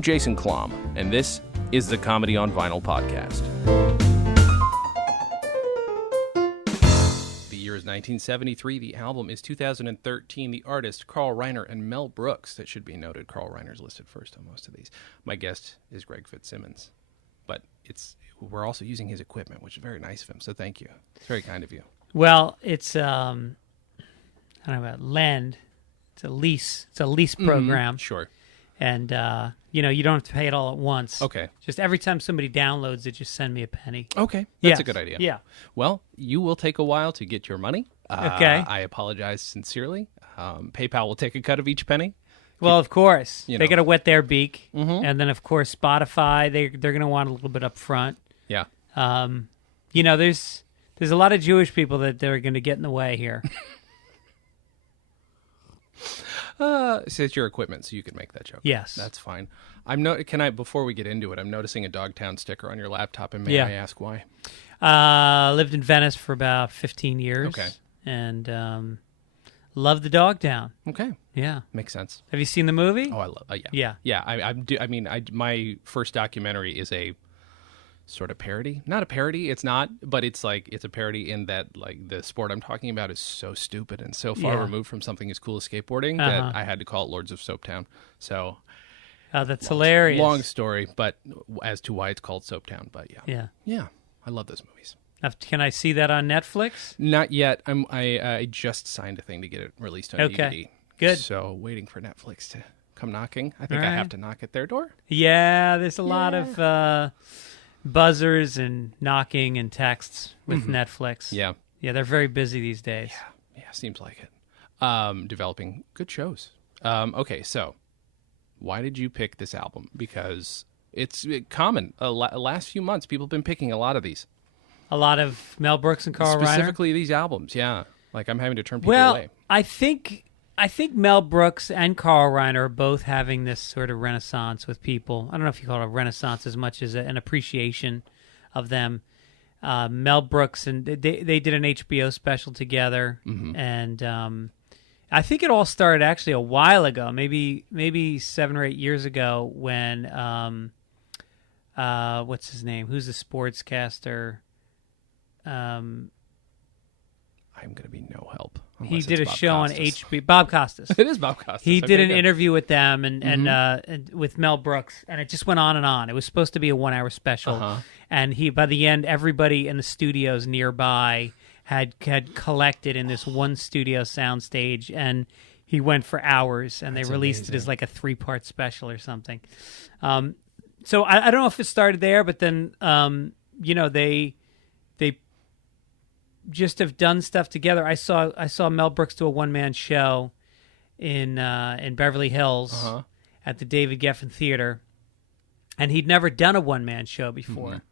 I'm Jason Klamm, and this is the Comedy on Vinyl podcast. The year is 1973. The album is 2013. The artist, Carl Reiner and Mel Brooks. That should be noted. Carl Reiner's listed first on most of these. My guest is Greg Fitzsimmons. But we're also using his equipment, which is very nice of him, so thank you. It's very kind of you. Well, it's, I don't know about lend. It's a lease program. Sure. And, you don't have to pay it all at once. Okay. Just every time somebody downloads it, just send me a penny. Okay. That's a good idea. Yeah. Well, you will take a while to get your money. Okay. I apologize sincerely. PayPal will take a cut of each penny. Well, of course. You They know. got to wet their beak. Mm-hmm. And then, of course, Spotify, they're going to want a little bit up front. Yeah. There's a lot of Jewish people that they're going to get in the way here. So it's your equipment, so you can make that joke. Yes. That's fine. Before we get into it, I'm noticing a Dogtown sticker on your laptop, and may I ask why? Lived in Venice for about 15 years. Okay. And loved the Dogtown. Okay. Yeah. Makes sense. Have you seen the movie? Oh, I love Yeah. Yeah. My first documentary is a sort of parody. Not a parody, it's not, but it's a parody in that, like, the sport I'm talking about is so stupid and so far removed from something as cool as skateboarding that I had to call it Lords of Soaptown. So that's hilarious. Long story, but as to why it's called Soaptown, but Yeah. Yeah, I love those movies. Can I see that on Netflix? Not yet. I just signed a thing to get it released on DVD. Good. So waiting for Netflix to come knocking. I think All I right. have to knock at their door. Yeah, there's a lot of buzzers and knocking and texts with Netflix. Yeah. Yeah, they're very busy these days. Yeah, seems like it. Developing good shows. Okay, so why did you pick this album? Because it's common. Last few months, people have been picking a lot of these. A lot of Mel Brooks and Carl Reiner. Specifically these albums, yeah. Like, I'm having to turn people Well, away. I think Mel Brooks and Carl Reiner are both having this sort of renaissance with people. I don't know if you call it a renaissance as much as an appreciation of them. Mel Brooks, and they did an HBO special together, and I think it all started actually a while ago, maybe 7 or 8 years ago, when what's his name? Who's the sportscaster? I'm going to be no help. He did a Bob show Costas. on HBO. Bob Costas. It is Bob Costas. He Okay, did an good. interview with them and with Mel Brooks, and it just went on and on. It was supposed to be a 1-hour special, and by the end, everybody in the studios nearby had collected in this one studio soundstage, and he went for hours, and they released it as like a 3-part special or something. So I don't know if it started there, but then they just have done stuff together. I saw Mel Brooks do a one-man show in Beverly Hills at the David Geffen Theater, and he'd never done a one-man show before.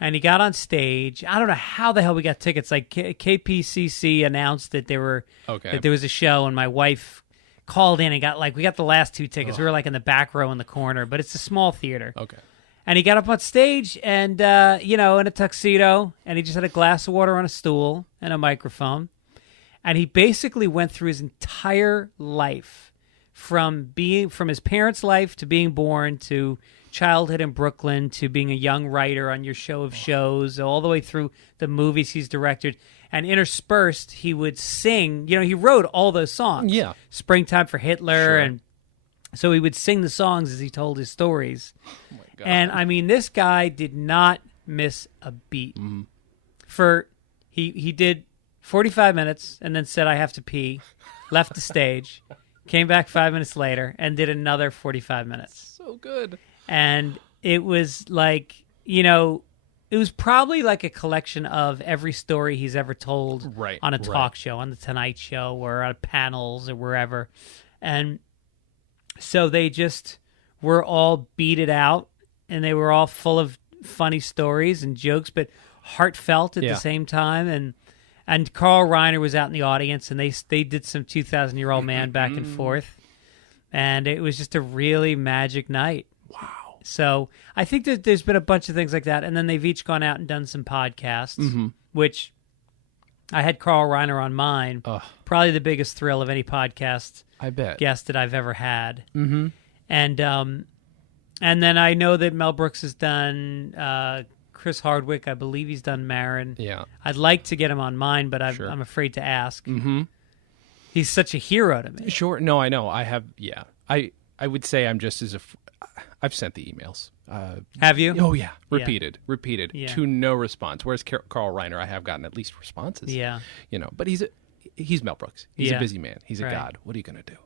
And he got on stage. I don't know how the hell we got tickets. Like KPCC announced that there was a show, and my wife called in and we got the last 2 tickets. We were like in the back row in the corner, but it's a small theater. Okay. And he got up on stage and, in a tuxedo, and he just had a glass of water on a stool and a microphone. And he basically went through his entire life from his parents' life to being born to childhood in Brooklyn to being a young writer on your show of shows, all the way through the movies he's directed. And interspersed, he would sing. He wrote all those songs. Yeah. Springtime for Hitler. Sure. And so he would sing the songs as he told his stories. Oh my God. And I mean, this guy did not miss a beat. He did 45 minutes and then said, "I have to pee," left the stage, came back 5 minutes later and did another 45 minutes. So good. And it was like, it was probably like a collection of every story he's ever told on a talk show, on the Tonight Show or on panels or wherever. And so they just were all beated out, and they were all full of funny stories and jokes, but heartfelt at the same time. And Carl Reiner was out in the audience, and they did some 2,000-year-old man back and forth. And it was just a really magic night. Wow. So I think that there's been a bunch of things like that. And then they've each gone out and done some podcasts, which I had Carl Reiner on mine. Probably the biggest thrill of any podcast I bet. guest that I've ever had. Mm-hmm. And And then I know that Mel Brooks has done Chris Hardwick. I believe he's done Marin. Yeah. I'd like to get him on mine, but I'm afraid to ask. Mm-hmm. He's such a hero to me. Sure. No, I know. I have, yeah. I would say I'm just as I've sent the emails. Have you? Oh, yeah. Repeated. Yeah. To no response. Whereas Carl Reiner, I have gotten at least responses. Yeah. But he's Mel Brooks. He's a busy man. He's a god. What are you going to do?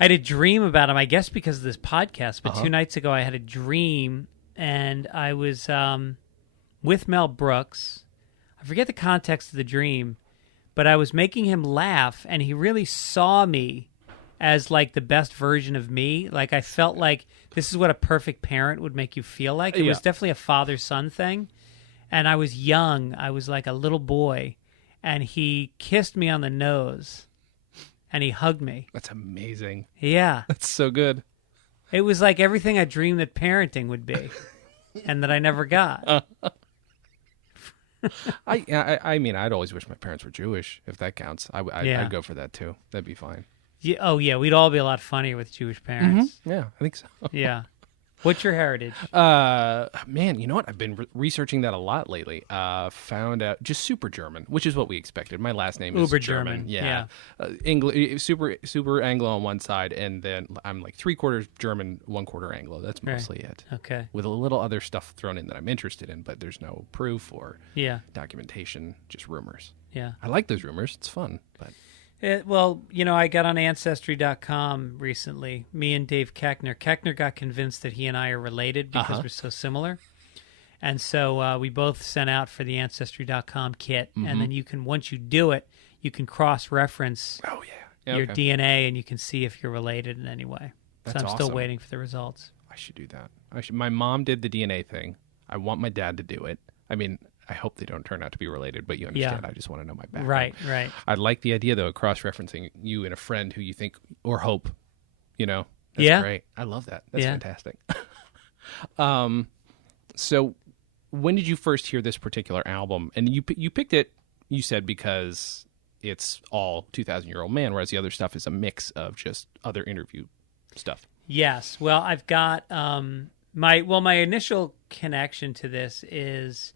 I had a dream about him, I guess because of this podcast, but 2 nights ago I had a dream, and I was with Mel Brooks. I forget the context of the dream, but I was making him laugh, and he really saw me as, like, the best version of me. Like, I felt like this is what a perfect parent would make you feel like. It was definitely a father-son thing, and I was young. I was like a little boy, and he kissed me on the nose. And he hugged me. That's amazing. Yeah. That's so good. It was like everything I dreamed that parenting would be and that I never got. I mean, I'd always wish my parents were Jewish, if that counts. I'd go for that, too. That'd be fine. Yeah, oh, yeah. We'd all be a lot funnier with Jewish parents. Mm-hmm. Yeah, I think so. Yeah. What's your heritage? Man, you know what? I've been researching that a lot lately. Found out just super German, which is what we expected. My last name is Uber German. Yeah. English, super Anglo on one side, and then I'm like 3/4 German, 1/4 Anglo. That's mostly it. Okay. With a little other stuff thrown in that I'm interested in, but there's no proof or documentation, just rumors. Yeah. I like those rumors. It's fun, but. Well, I got on Ancestry.com recently. Me and Dave Keckner. Keckner got convinced that he and I are related because we're so similar. And so we both sent out for the Ancestry.com kit. And then once you do it, you can cross-reference your DNA and you can see if you're related in any way. That's so I'm awesome. still waiting for the results. I should do that. My mom did the DNA thing. I want my dad to do it. I mean, I hope they don't turn out to be related, but you understand. Yeah. I just want to know my background. Right. I like the idea, though, of cross-referencing you and a friend who you think or hope, That's great. I love that. That's fantastic. So when did you first hear this particular album? And you picked it, you said, because it's all 2,000-Year-Old Man, whereas the other stuff is a mix of just other interview stuff. Yes. Well, I've got my initial connection to this is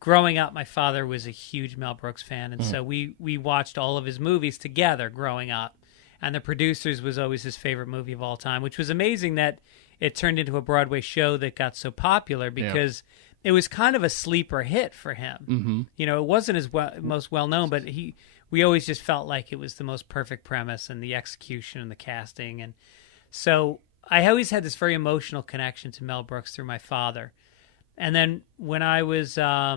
growing up. My father was a huge Mel Brooks fan, and so we watched all of his movies together growing up. And The Producers was always his favorite movie of all time, which was amazing that it turned into a Broadway show that got so popular because it was kind of a sleeper hit for him. Mm-hmm. It wasn't his most well-known, but we always just felt like it was the most perfect premise and the execution and the casting. And so I always had this very emotional connection to Mel Brooks through my father. And then when I was, I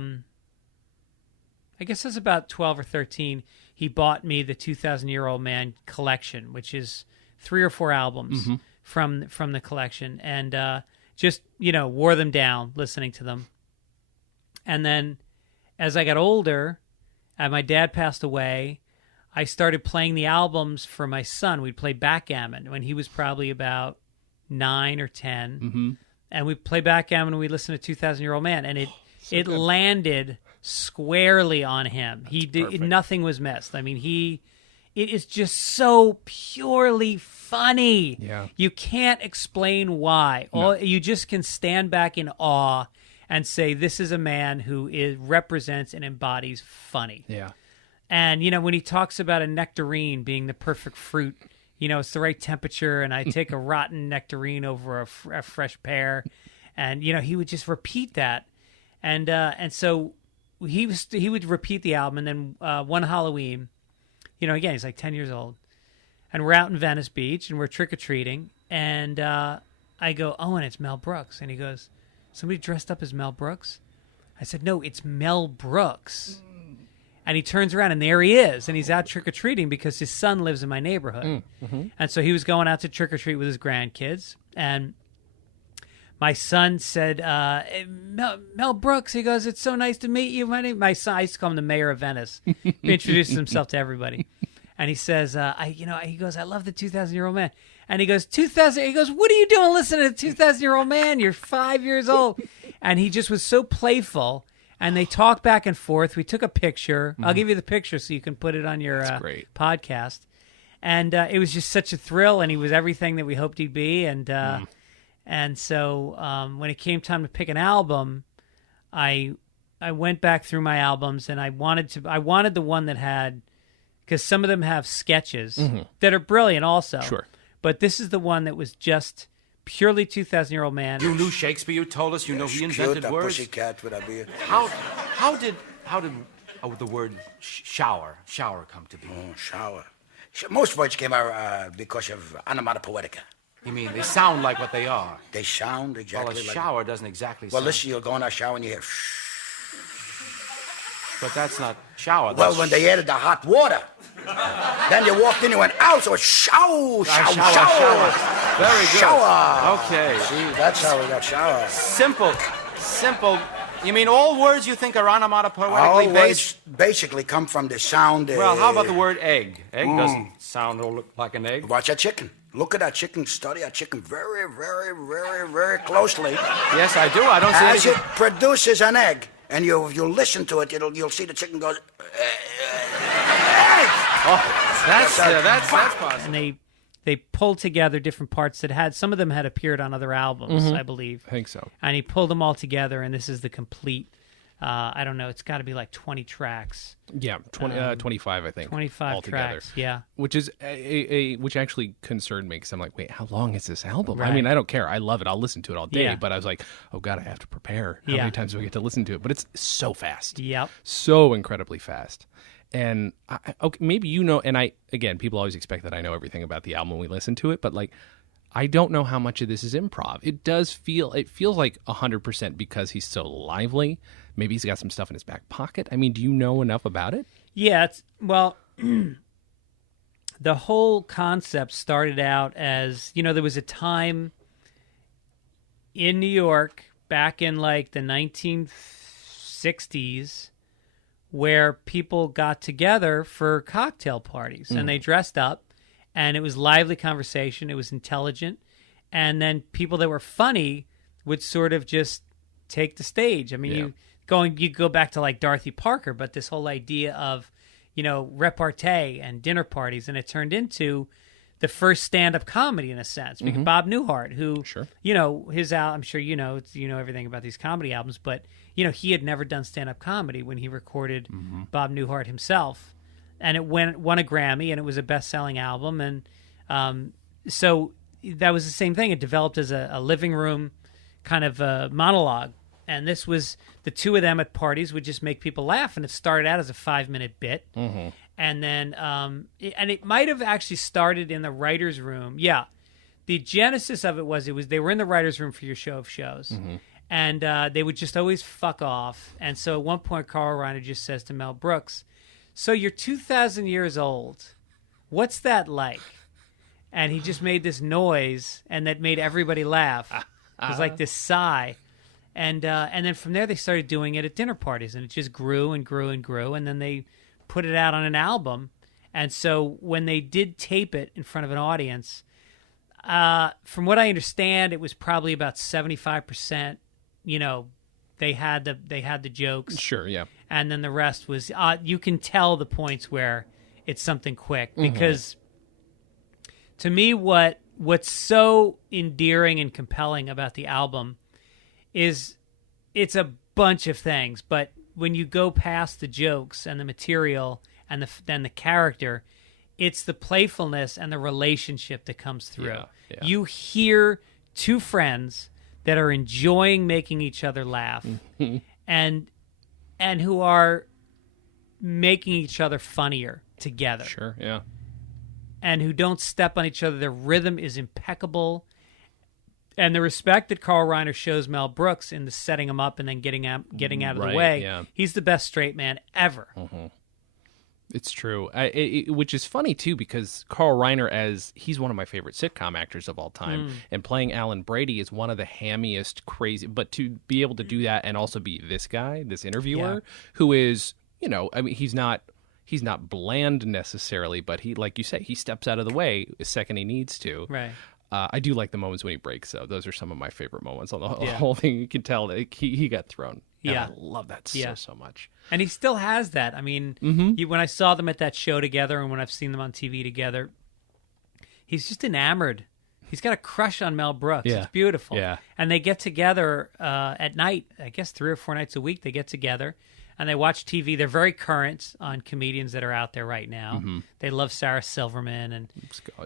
guess I was about 12 or 13, he bought me the 2,000-Year-Old Man collection, which is 3 or 4 albums from the collection, and just wore them down listening to them. And then as I got older, and my dad passed away, I started playing the albums for my son. We'd play backgammon when he was probably about 9 or 10. Mm-hmm. And we'd play backgammon and we'd listen to 2,000-Year-Old Man. And it landed squarely on him. Nothing was missed. I mean, it is just so purely funny. Yeah. You can't explain why. No. You just can stand back in awe and say, this is a man who represents and embodies funny. Yeah. And, when he talks about a nectarine being the perfect fruit, it's the right temperature, and I take a rotten nectarine over a fresh pear. And, he would just repeat that. And so he would repeat the album, and then one Halloween, again, he's like 10 years old, and we're out in Venice Beach, and we're trick-or-treating, and I go, oh, and it's Mel Brooks. And he goes, somebody dressed up as Mel Brooks? I said, no, it's Mel Brooks. And he turns around, and there he is, and he's out trick-or-treating because his son lives in my neighborhood. Mm-hmm. And so he was going out to trick-or-treat with his grandkids, and my son said, Mel Brooks, he goes, it's so nice to meet you. My son, I used to call him the mayor of Venice. He introduces himself to everybody. And he says, he goes, I love the 2,000-Year-Old Man. And he goes, 2,000, he goes, what are you doing listening to 2,000-Year-Old Man? You're 5 years old. And he just was so playful. And they talked back and forth. We took a picture. Mm-hmm. I'll give you the picture so you can put it on your podcast. And it was just such a thrill, and he was everything that we hoped he'd be. And And so when it came time to pick an album, I went back through my albums, and I wanted the one that had, because some of them have sketches that are brilliant also. Sure. But this is the one that was just purely 2,000-year-old man. You knew Shakespeare, you told us, you know he invented cute, words. Pussycat with a beard. How did the word shower come to be? Oh, shower. Most words came out because of onomatopoetica. You mean they sound like what they are? They sound exactly like... like... shower doesn't exactly Well, sound... listen, you'll go in a shower and you hear... But that's not shower. Well, when they added the hot water, then you walked in and went, ow, so it's shower. Very good. Shower. Okay. See, that's how we got shower. Simple. You mean all words you think are onomatopoetically All based? words basically come from the sound... Well, how about the word egg? Egg doesn't sound or look like an egg. Watch that chicken. Look at that chicken. Study that chicken very, very, very, very closely. Yes, I do. I don't see As anything. it produces an egg, and you listen to it, you'll see the chicken goes... egg! Oh, that's possible. And they pulled together different parts that had, some of them had appeared on other albums, I believe. I think so. And he pulled them all together, and this is the complete, I don't know, it's got to be like 20 tracks. Yeah, 25, I think. 25 altogether. tracks, yeah. Which is which actually concerned me, because I'm like, wait, how long is this album? Right. I mean, I don't care. I love it. I'll listen to it all day. Yeah. But I was like, oh, God, I have to prepare. How Yeah. many times do I get to listen to it? But it's so fast. Yep. So incredibly fast. And okay, maybe and again, people always expect that I know everything about the album when we listen to it, but like, I don't know how much of this is improv. It feels like 100% because he's so lively. Maybe he's got some stuff in his back pocket. I mean, do you know enough about it? Yeah, well, the whole concept started out as, there was a time in New York back in like the 1960s where people got together for cocktail parties and they dressed up, and it was lively conversation. It was intelligent. And then people that were funny would sort of just take the stage. I mean, you go back to like Dorothy Parker, but this whole idea of, repartee and dinner parties, and it turned into the first stand-up comedy in a sense. Because Bob Newhart, who, Sure. his I'm sure you know everything about these comedy albums, but he had never done stand-up comedy when he recorded Bob Newhart himself, and it won a Grammy, and it was a best-selling album, and so that was the same thing. It developed as a living room kind of a monologue, and this was the two of them at parties would just make people laugh, and it started out as a 5-minute bit. And then, and it might have actually started in the writer's room. Yeah. The genesis of it was they were in the writer's room for your show of shows. And they would just always fuck off. And so at one point, Carl Reiner just says to Mel Brooks, so you're 2,000 years old. What's that like? And he just made this noise, and that made everybody laugh. It was like this sigh. And then from there, they started doing it at dinner parties, and it just grew and grew and grew. And then they put it out on an album. And so when they did tape it in front of an audience, from what I understand, it was probably about 75%, they had the jokes. Sure, yeah. And then the rest was, you can tell the points where it's something quick. Because to me, what's so endearing and compelling about the album is it's a bunch of things, but when you go past the jokes and the material and then the character, it's the playfulness and the relationship that comes through. Yeah. You hear two friends that are enjoying making each other laugh and who are making each other funnier together. Sure, yeah. And who don't step on each other. Their rhythm is impeccable. And the respect that Carl Reiner shows Mel Brooks in the setting him up and then getting out of the way, he's the best straight man ever. It's true, which is funny, too, because Carl Reiner, he's one of my favorite sitcom actors of all time, and playing Alan Brady is one of the hammiest, crazy, but to be able to do that and also be this guy, this interviewer, who is, I mean, he's not bland necessarily, but he, like you say, he steps out of the way the second he needs to. Right. I do like the moments when he breaks, though. Those are some of my favorite moments on the whole thing. You can tell that he got thrown. And I love that so much. And he still has that. I mean, when I saw them at that show together and when I've seen them on TV together, he's just enamored He's got a crush on Mel Brooks. Yeah. It's beautiful. Yeah. And they get together at night, I guess 3 or 4 nights a week. They get together and they watch TV. They're very current on comedians that are out there right now. They love Sarah Silverman. And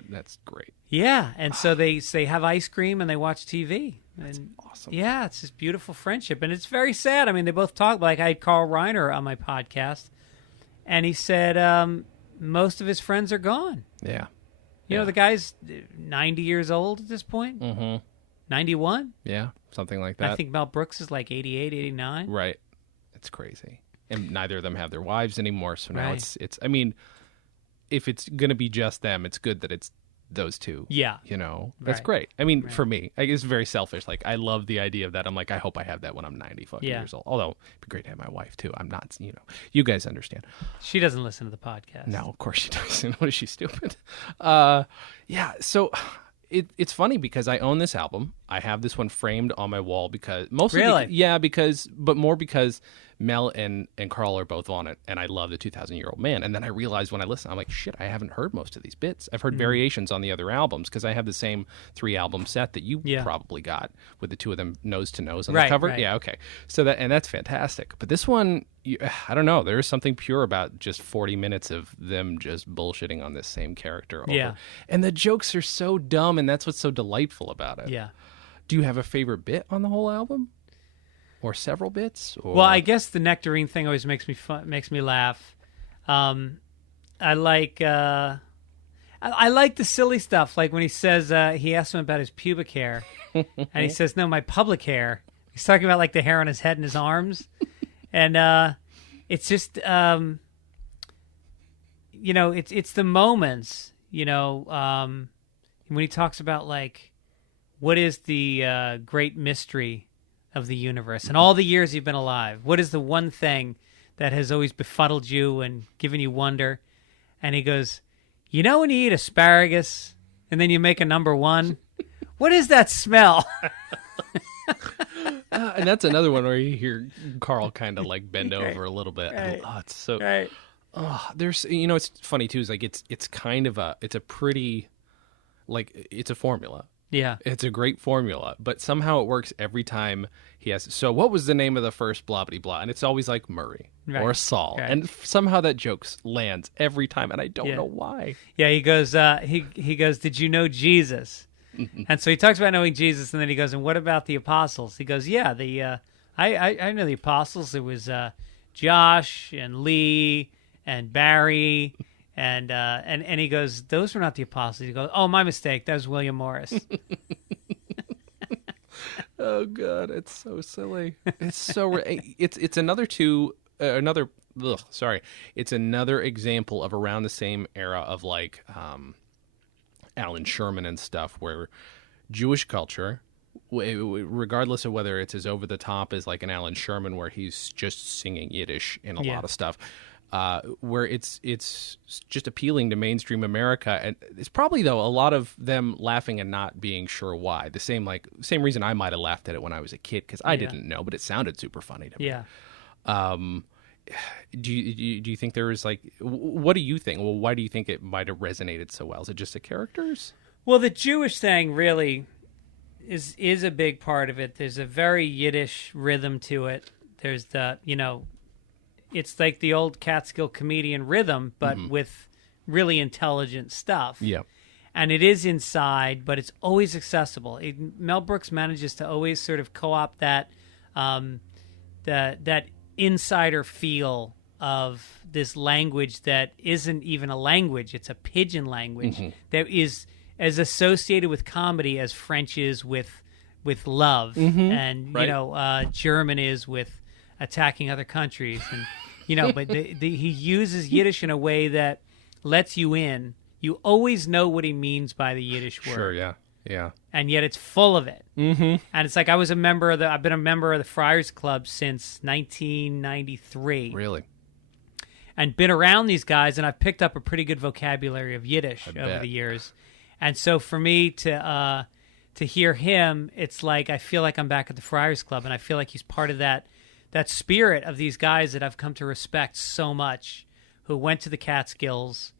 that's great. Yeah. And so they have ice cream and they watch TV. That's awesome. Yeah, it's this beautiful friendship. And it's very sad. I mean, they both talk. Like, I had Carl Reiner on my podcast, and he said most of his friends are gone. Yeah. You know, the guy's 90 years old at this point. 91? Yeah, something like that. I think Mel Brooks is like 88, 89. Right. It's crazy. And neither of them have their wives anymore, so now Right. it's I mean, if it's going to be just them, it's good that it's those two. Yeah. You know, that's Right. great. I mean, for me, it's very selfish. Like, I love the idea of that. I'm like, I hope I have that when I'm 90 fucking years old. Although, it'd be great to have my wife, too. I'm not, you guys understand. She doesn't listen to the podcast. No, of course she doesn't. What is she, stupid? Yeah, so it's funny because I own this album. I have this one framed on my wall because mostly Really? but more because Mel and Carl are both on it, and I love the 2,000-Year-Old Man. And then I realized when I listen, I'm like, shit, I haven't heard most of these bits. I've heard variations on the other albums because I have the same 3-album set that you probably got with the two of them nose to nose on the cover. Right. Yeah, okay. So that's fantastic. But this one, I don't know. There is something pure about just 40 minutes of them just bullshitting on this same character over. Yeah. And the jokes are so dumb, and that's what's so delightful about it. Yeah. Do you have a favorite bit on the whole album? Or several bits? Or... Well, I guess the nectarine thing always makes me laugh. I like the silly stuff, like when he says he asks him about his pubic hair, and he says, "No, my public hair." He's talking about like the hair on his head and his arms, and it's just it's the moments, when he talks about like what is the great mystery of the universe and all the years you've been alive. What is the one thing that has always befuddled you and given you wonder? And he goes, when you eat asparagus and then you make a number one, what is that smell? And that's another one where you hear Carl kind of like bend over a little bit. Right. Oh, it's so. Right. Oh, there's it's funny too. Is like it's kind of it's a pretty, like, it's a formula. Yeah. It's a great formula, but somehow it works every time he has. So what was the name of the first blah, blah, blah? And it's always like Murray or Saul. Right. And somehow that joke lands every time, and I don't know why. Yeah, he goes, he goes, did you know Jesus? And so he talks about knowing Jesus, and then he goes, and what about the apostles? He goes, yeah, I know the apostles. It was Josh and Lee and Barry. And he goes, those were not the apostles. He goes, oh, my mistake. That was William Morris. Oh God, it's so silly. It's so it's another It's another example of around the same era of like Alan Sherman and stuff, where Jewish culture, regardless of whether it's as over the top as like an Alan Sherman, where he's just singing Yiddish in a lot of stuff. Where it's just appealing to mainstream America, and it's probably though a lot of them laughing and not being sure why. The same reason I might have laughed at it when I was a kid because I didn't know, but it sounded super funny to me. Yeah. Do you think there is like, what do you think? Well, why do you think it might have resonated so well? Is it just the characters? Well, the Jewish thing really is a big part of it. There's a very Yiddish rhythm to it. There's the it's like the old Catskill comedian rhythm, but with really intelligent stuff. Yeah. And it is inside, but it's always accessible. Mel Brooks manages to always sort of co-opt that that insider feel of this language that isn't even a language. It's a pidgin language that is as associated with comedy as French is with love. And, German is with attacking other countries, and but he uses Yiddish in a way that lets you in. You always know what he means by the Yiddish word. Sure, yeah. And yet it's full of it. And it's like I've been a member of the Friars Club since 1993. Really? And been around these guys, and I've picked up a pretty good vocabulary of Yiddish over the years. And so for me to hear him, it's like I feel like I'm back at the Friars Club, and I feel like he's part of that spirit of these guys that I've come to respect so much, who went to the Catskills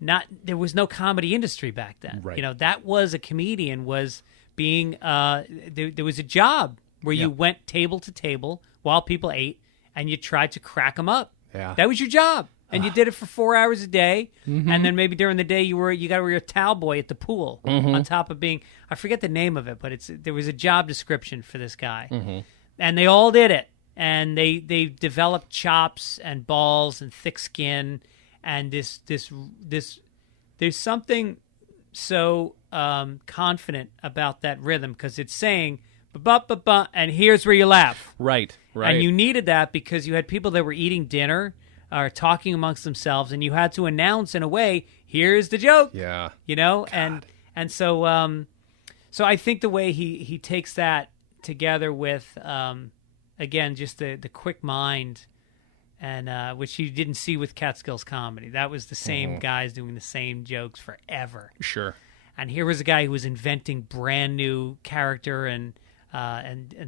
there was no comedy industry back then. Right. You know, that was a comedian was being there was a job where you went table to table while people ate and you tried to crack them up. Yeah. That was your job. And you did it for 4 hours a day, and then maybe during the day you got to wear a towel boy at the pool on top of being, I forget the name of it, but there was a job description for this guy, and they all did it, and they developed chops and balls and thick skin, and this there's something so confident about that rhythm because it's saying ba-ba-ba-ba, and here's where you laugh, right, and you needed that because you had people that were eating dinner. Are talking amongst themselves, and you had to announce in a way, "Here's the joke." Yeah, you know, and so so I think the way he takes that together with again just the quick mind, and which you didn't see with Catskills comedy. That was the same guys doing the same jokes forever. Sure. And here was a guy who was inventing brand new character and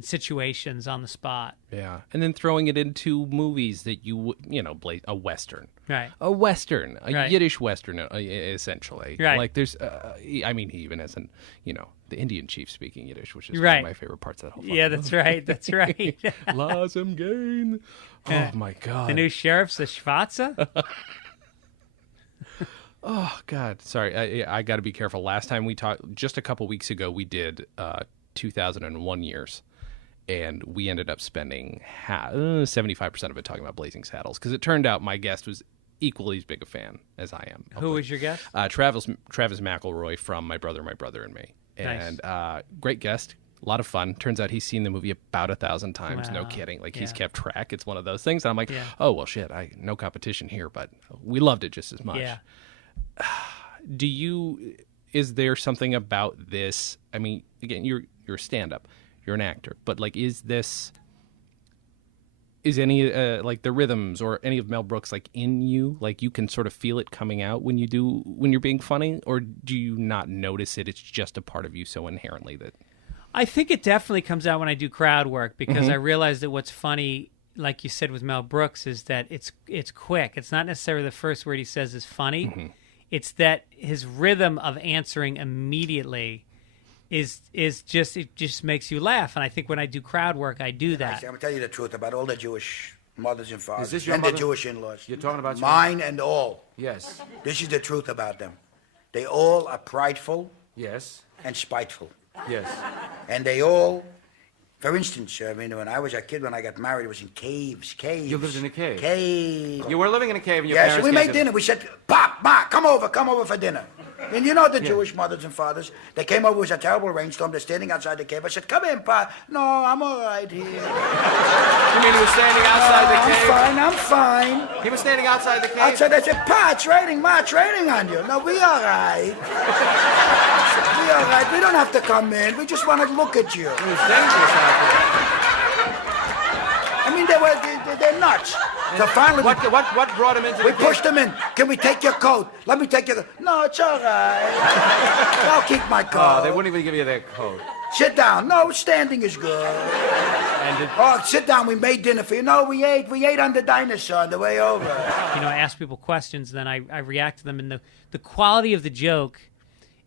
situations on the spot. Yeah, and then throwing it into movies that a Western. Right. A Western, a right. Yiddish Western, essentially. Right. Like there's, he even has the Indian chief speaking Yiddish, which is one right. of my favorite parts of that whole Yeah, that's right. That's right. Lazem gain. Oh, my God. The new sheriff's a Schwarzer? Oh, God. Sorry, I got to be careful. Last time we talked, just a couple weeks ago, we did 2001 years, and we ended up spending 75% of it talking about Blazing Saddles because it turned out my guest was equally as big a fan as I am. Who was your guest? Travis McElroy from My Brother and Me. And nice. Great guest, a lot of fun. Turns out he's seen the movie about 1,000 times. Wow. No kidding. Like he's kept track. It's one of those things. And I'm like, yeah. oh, well, shit, no competition here, but we loved it just as much. Yeah. Is there something about this? I mean, again, you're a stand-up, you're an actor, but like, is any like the rhythms or any of Mel Brooks like in you? Like you can sort of feel it coming out when you're being funny, or do you not notice it? It's just a part of you so inherently that. I think it definitely comes out when I do crowd work because I realize that what's funny, like you said with Mel Brooks, is that it's quick. It's not necessarily the first word he says is funny. It's that his rhythm of answering immediately is just makes you laugh. And I think when I do crowd work, I do that. I'm going to tell you the truth about all the Jewish mothers and fathers. Is this your and mother? The Jewish in-laws. You're talking about mine and all. Yes. This is the truth about them. They all are prideful. Yes. And spiteful. Yes. And they all, for instance, I mean, when I was a kid, when I got married, it was in caves. You lived in a cave? Cave. You were living in a cave and your yes, parents we made came dinner. We said, Pop, Ma, come over for dinner. And you know the Jewish mothers and fathers, they came over, it was a terrible rainstorm, they're standing outside the cave. I said, come in, Pa. No, I'm all right here. You mean he was standing outside the cave? I'm fine. He was standing outside the cave? Outside, I said, Pa, it's raining, Ma, it's raining on you. No, we all right. We all right, we don't have to come in, we just want to look at you. It was dangerous out there. I mean, they're nuts. So finally, what brought him into the we cave? pushed him in. Can we take your coat? Let me take your coat. No, it's all right. I'll keep my coat. Oh, they wouldn't even give you their coat. Sit down. No, standing is good. Sit down. We made dinner for you. No, we ate. We ate on the dinosaur on the way over. I ask people questions, then I react to them, and the quality of the joke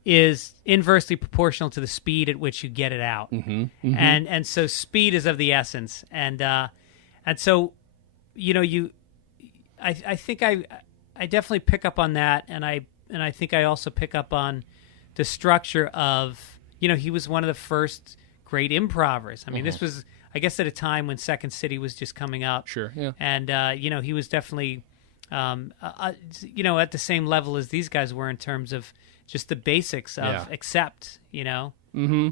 is inversely proportional to the speed at which you get it out. And so speed is of the essence. And so, I think I definitely pick up on that, and I think I also pick up on the structure of, he was one of the first great improvers. I mean, this was, I guess, at a time when Second City was just coming up. Sure, yeah. And, he was definitely, at the same level as these guys were in terms of just the basics of accept, Mm-hmm.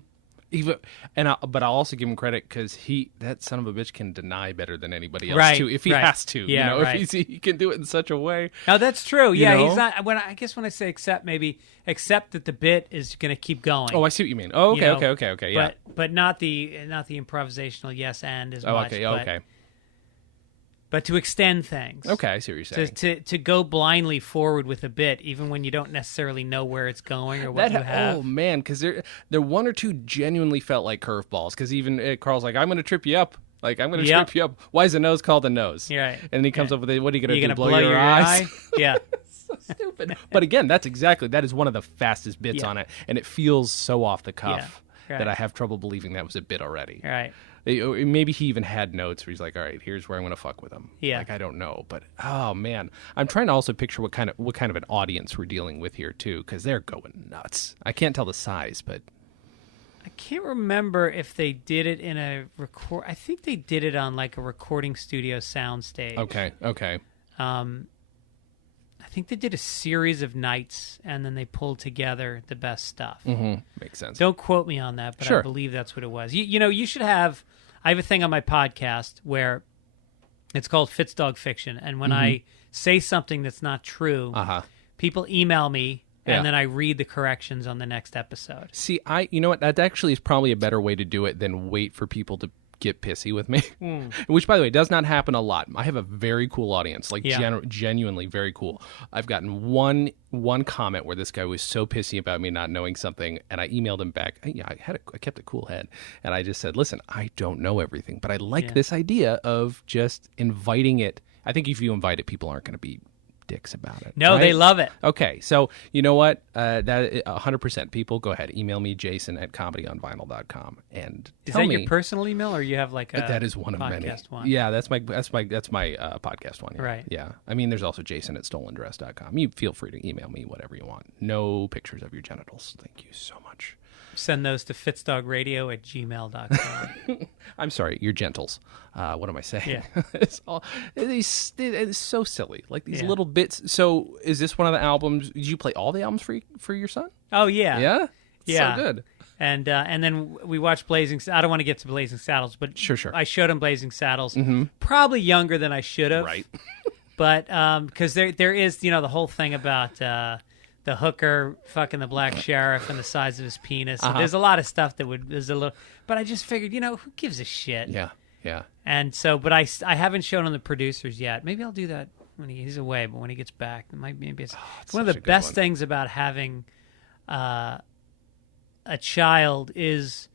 But I'll also give him credit because that son of a bitch can deny better than anybody else too, if he has to. Yeah, if he can do it in such a way. No, that's true. Yeah, he's not. I guess when I say accept, maybe accept that the bit is going to keep going. Oh, I see what you mean. Oh, okay, okay, yeah. But not the improvisational yes and as much. Okay. But to extend things. Okay, I see what you're saying. To go blindly forward with a bit, even when you don't necessarily know where it's going or what you have. Oh, man, because there one or two genuinely felt like curveballs. Because even Carl's like, I'm going to trip you up. Like, I'm going to trip you up. Why is a nose called a nose? Right. And then he comes up with, what are you going to do, gonna blow your eyes? Yeah. stupid. But again, that is one of the fastest bits on it, and it feels so off the cuff that I have trouble believing that was a bit already. Right. Maybe he even had notes where he's like, all right, here's where I'm going to fuck with him. Yeah. Like, I don't know. But, oh, man. I'm trying to also picture what kind of an audience we're dealing with here, too, because they're going nuts. I can't tell the size, but... I can't remember if they did it in a record... I think they did it on, like, a recording studio soundstage. Okay. I think they did a series of nights, and then they pulled together the best stuff. Mm-hmm. Makes sense. Don't quote me on that, but I believe that's what it was. You should have... I have a thing on my podcast where it's called Fitzdog Fiction, and when I say something that's not true, people email me, and then I read the corrections on the next episode. See, you know what? That actually is probably a better way to do it than wait for people to get pissy with me, which, by the way, does not happen a lot. I have a very cool audience, like genuinely very cool. I've gotten one comment where this guy was so pissy about me not knowing something, and I emailed him back. I kept a cool head, and I just said, listen, I don't know everything, but I like this idea of just inviting it. I think if you invite it, people aren't going to be dicks about it. No, right? They love it. Okay, so you know what? That 100%. People, go ahead, email me, jason@comedyonvinyl.com, and tell me. Is that your personal email, or you have like a that is one of many. One? Yeah, that's my podcast one. Yeah. Right. Yeah. I mean, there's also jason@stolendress.com. You feel free to email me whatever you want. No pictures of your genitals. Thank you so much. Send those to fitzdogradio@gmail.com. I'm sorry, your gentles. What am I saying? Yeah. It's so silly. Like these little bits. So is this one of the albums? Did you play all the albums for your son? Oh, yeah. Yeah? Yeah. So good. And then we watched Blazing... I don't want to get to Blazing Saddles, but Sure. I showed him Blazing Saddles. Probably younger than I should have. Right. But because there is, the whole thing about... the hooker fucking the black sheriff and the size of his penis. There's a lot of stuff there's a little, but I just figured, who gives a shit? Yeah. And so, but I haven't shown him the producers yet. Maybe I'll do that when he's away, but when he gets back, maybe it's one of the best things about having a child is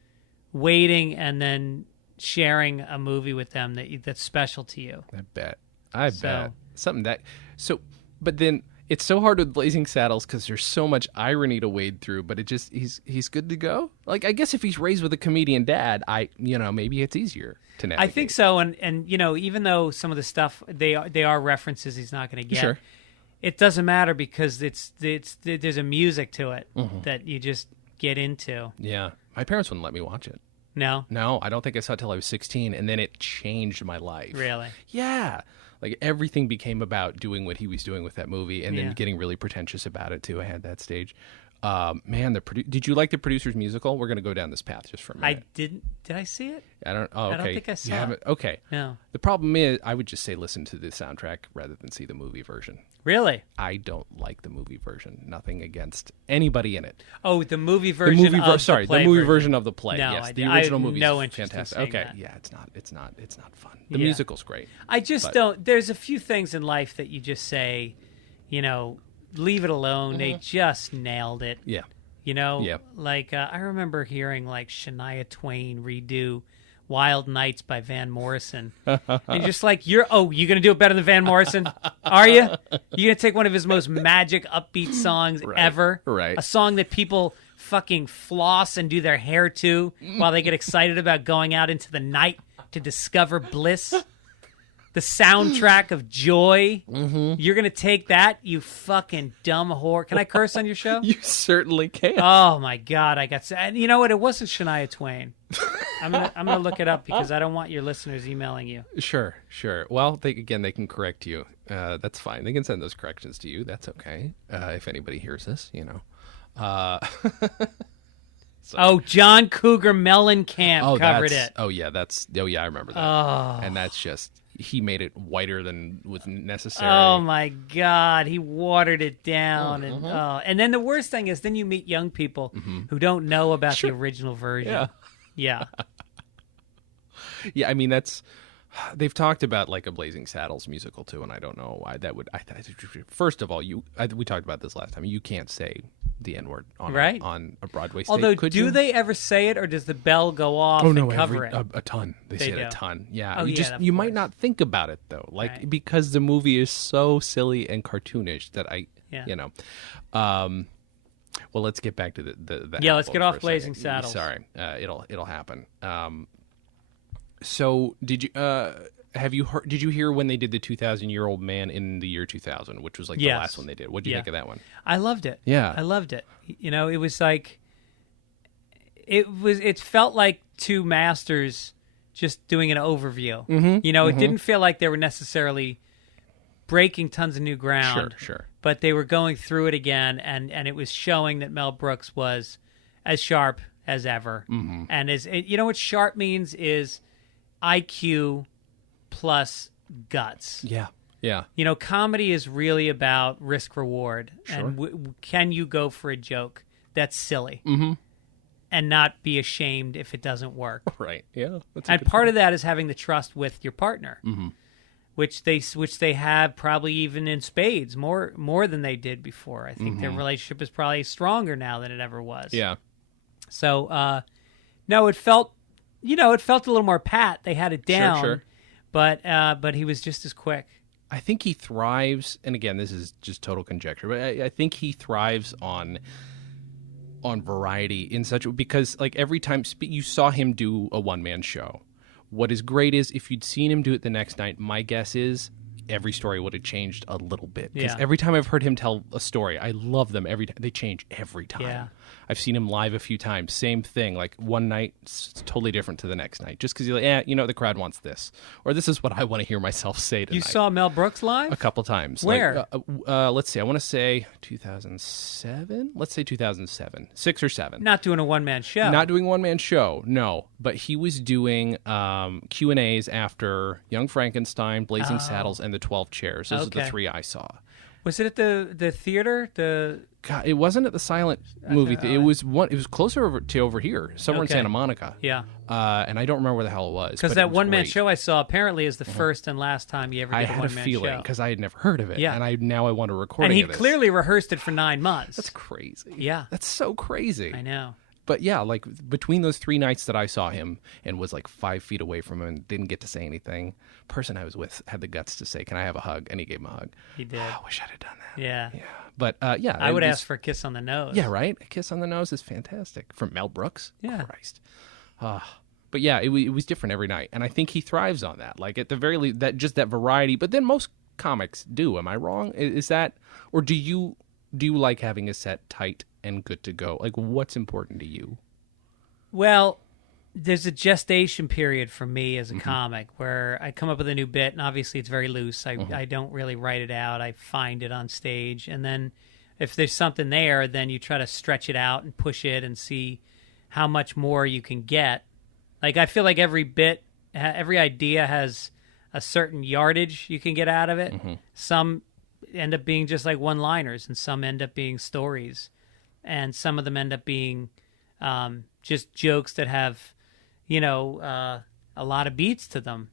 waiting and then sharing a movie with them that's special to you. I bet. Something that, but then, it's so hard with Blazing Saddles because there's so much irony to wade through, but he's good to go. Like, I guess if he's raised with a comedian dad, maybe it's easier to navigate. I think so, and even though some of the stuff they are references he's not going to get, it doesn't matter because there's a music to it that you just get into. Yeah, my parents wouldn't let me watch it. No, I don't think I saw it till I was 16, and then it changed my life. Really? Yeah. Like, everything became about doing what he was doing with that movie and then getting really pretentious about it, too. I had that stage. Man, did you like the producer's musical? We're going to go down this path just for a minute. I didn't. Did I see it? I don't. Oh, okay. I don't think I saw it. Okay. No. The problem is, I would just say listen to the soundtrack rather than see the movie version. Really? I don't like the movie version. Nothing against anybody in it. Oh, the movie version. The movie version of the play. No, yes, the original movie is fantastic. Okay, that. yeah, it's not fun. The musical's great. I just don't. There's a few things in life that you just say, leave it alone. They just nailed it. Yeah. Like I remember hearing like Shania Twain redo Wild Nights by Van Morrison. And just like, you're going to do it better than Van Morrison? Are you? You're going to take one of his most magic upbeat songs ever? Right. A song that people fucking floss and do their hair to while they get excited about going out into the night to discover bliss? The soundtrack of joy. You're going to take that, you fucking dumb whore. Can I curse on your show? You certainly can. Oh, my God. And you know what? It wasn't Shania Twain. I'm gonna look it up because I don't want your listeners emailing you. Sure. Well, they can correct you. That's fine. They can send those corrections to you. That's okay. If anybody hears this, John Cougar Mellencamp covered it. I remember that. Oh. And that's just, he made it whiter than was necessary. Oh my God, he watered it down, and then the worst thing is, then you meet young people who don't know about the original version. Yeah. Yeah, I mean, they've talked about like a Blazing Saddles musical too, and I don't know why that would. First of all, we talked about this last time. You can't say the N-word on a Broadway stage. Although, do they ever say it, or does the bell go off and cover it? A ton. They say it a ton. Yeah. You might not think about it though, because the movie is so silly and cartoonish that Yeah. You know. Well, let's get back to the yeah. Let's album get off for a Blazing second. Saddles. Sorry, it'll happen. So did you have you heard? Did you hear when they did the 2,000-Year-Old Man in the year 2000, which was like the last one they did? What did you think of that one? I loved it. Yeah, I loved it. You know, it was like it felt like two masters just doing an overview. Mm-hmm, you know, it didn't feel like they were necessarily breaking tons of new ground. Sure. But they were going through it again, and it was showing that Mel Brooks was as sharp as ever. Mm-hmm. And you know what sharp means is IQ plus guts. Yeah. You know, comedy is really about risk reward. Sure. And can you go for a joke that's silly Mm-hmm. and not be ashamed if it doesn't work? Right. Yeah. And part of that is having the trust with your partner, Mm-hmm. which they have probably even in spades more than they did before. I think their relationship is probably stronger now than it ever was. Yeah. So, no, it felt a little more pat. They had it down, Sure. But he was just as quick. I think he thrives, and again, this is just total conjecture, but I think he thrives on variety in such because like every time you saw him do a one-man show, what is great is if you'd seen him do it the next night, my guess is every story would have changed a little bit. Because every time I've heard him tell a story, I love them every time. They change every time. Yeah. I've seen him live a few times. Same thing. Like one night, it's totally different to the next night. Just because you're like, the crowd wants this. Or this is what I want to hear myself say tonight. You saw Mel Brooks live? A couple times. Where? Like, let's see. I want to say 2007. Let's say 2007. 6 or 7. Not doing a one-man show. Not doing a one-man show, no. But he was doing Q&As after Young Frankenstein, Blazing Saddles, and The 12 Chairs. Those are the 3 I saw. Was it at the theater? God, it wasn't at the silent movie. It was closer to over here, somewhere in Santa Monica. Yeah. And I don't remember where the hell it was. Because that one-man show I saw apparently is the first and last time you ever did a one-man show. I had a feeling because I had never heard of it. Yeah. And now I want a recording And of he this. clearly rehearsed it for 9 months. That's crazy. Yeah. That's so crazy. I know. But yeah, like between those 3 nights that I saw him and was like 5 feet away from him and didn't get to say anything, person I was with had the guts to say, "Can I have a hug?" And he gave him a hug. He did. I wish I'd have done that. Yeah. But yeah. I would ask for a kiss on the nose. Yeah, right? A kiss on the nose is fantastic. From Mel Brooks? Yeah. Christ. But yeah, it was different every night. And I think he thrives on that. Like at the very least, that variety. But then most comics do. Am I wrong? Is that, or do you like having a set tight and good to go? Like what's important to you? Well, there's a gestation period for me as a comic where I come up with a new bit, and obviously it's very loose. I don't really write it out. I find it on stage. And then if there's something there, then you try to stretch it out and push it and see how much more you can get. Like I feel like every bit, every idea has a certain yardage you can get out of it. Some end up being just like one-liners, and some end up being stories. And some of them end up being just jokes that have, a lot of beats to them.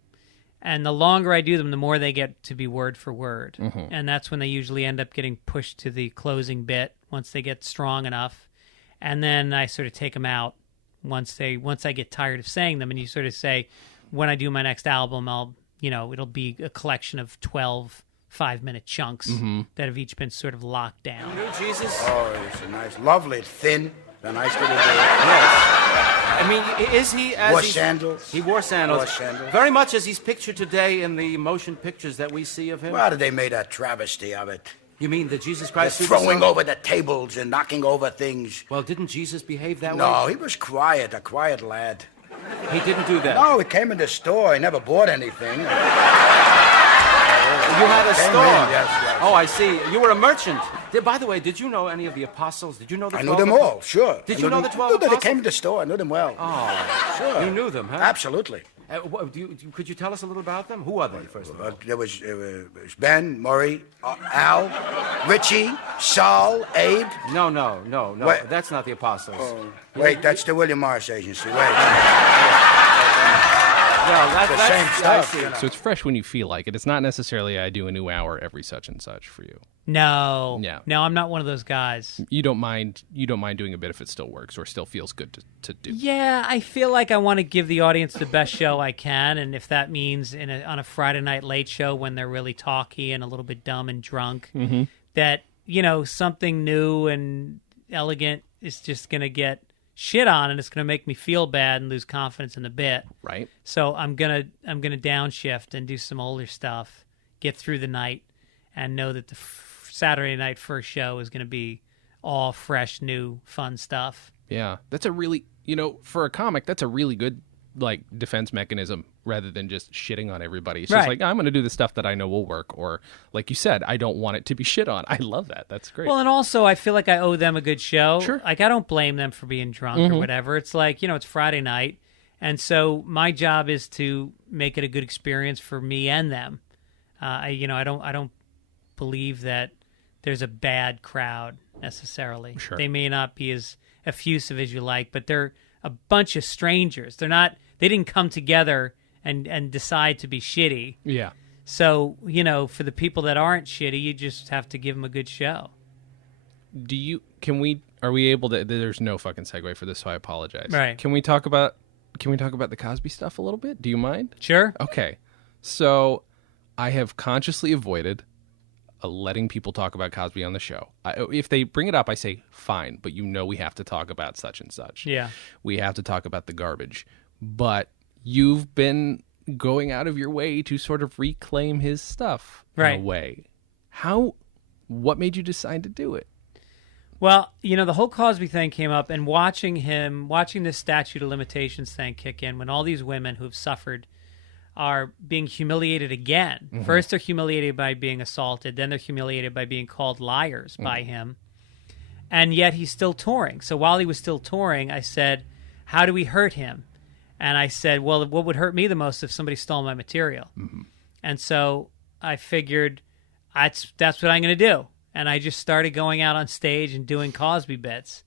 And the longer I do them, the more they get to be word for word. And that's when they usually end up getting pushed to the closing bit once they get strong enough. And then I sort of take them out once I get tired of saying them. And you sort of say, when I do my next album, it'll be a collection of 12 5-minute chunks that have each been sort of locked down. You know Jesus? Oh, it's a nice, lovely, thin, a nice little girl. Yes. I mean, is he as wore sandals? He wore sandals. Wore sandals. Very much as he's pictured today in the motion pictures that we see of him. Why did they make a travesty of it? You mean the Jesus They're Christ throwing superstar? over the tables and knocking over things. Well, didn't Jesus behave that way? No, he was quiet, a quiet lad. He didn't do that. No, he came in the store. He never bought anything. You had a Came store. in, yes. Oh, I see. You were a merchant. By the way, did you know any of the apostles? Did you know the 12? I knew them all, sure. Did I you knew know them- the 12 No, they apostles? came to the store. I knew them well. Oh, Sure. you knew them, huh? Absolutely. Could you tell us a little about them? Who are they, first of all? There was Ben, Murray, Al, Richie, Saul, Abe. No. Wait. That's not the apostles. Wait, that's the William Morris Agency. Wait. Well, the that's same I stuff, see. you know. So it's fresh when you feel like it. It's not necessarily I do a new hour every such and such for you. No. Yeah. No, I'm not one of those guys. You don't mind doing a bit if it still works or still feels good to do. Yeah, I feel like I want to give the audience the best show I can, and if that means on a Friday night late show when they're really talky and a little bit dumb and drunk, that something new and elegant is just going to get shit on, and it's going to make me feel bad and lose confidence in the bit. Right. So I'm gonna downshift and do some older stuff, get through the night, and know that the Saturday night first show is going to be all fresh, new, fun stuff. Yeah, that's a really, for a comic, that's a really good defense mechanism rather than just shitting on everybody. It's just I'm going to do the stuff that I know will work, or like you said, I don't want it to be shit on. I love that. That's great. Well, and also I feel like I owe them a good show. Sure. Like I don't blame them for being drunk or whatever. It's like, it's Friday night, and so my job is to make it a good experience for me and them. I don't believe that there's a bad crowd necessarily. Sure. They may not be as effusive as you like, but they're a bunch of strangers. They didn't come together and decide to be shitty. Yeah. So, for the people that aren't shitty, you just have to give them a good show. Are we able to, there's no fucking segue for this, so I apologize. Right. Can we talk about the Cosby stuff a little bit? Do you mind? Sure. Okay. So I have consciously avoided letting people talk about Cosby on the show. If they bring it up, I say, fine, but we have to talk about such and such. Yeah. We have to talk about the garbage. But you've been going out of your way to sort of reclaim his stuff in a way. What made you decide to do it? Well, the whole Cosby thing came up, and watching this statute of limitations thing kick in, when all these women who've suffered are being humiliated again. Mm-hmm. First, they're humiliated by being assaulted. Then they're humiliated by being called liars by him. And yet he's still touring. So while he was still touring, I said, how do we hurt him? And I said, well, what would hurt me the most if somebody stole my material? Mm-hmm. And so I figured that's what I'm going to do. And I just started going out on stage and doing Cosby bits.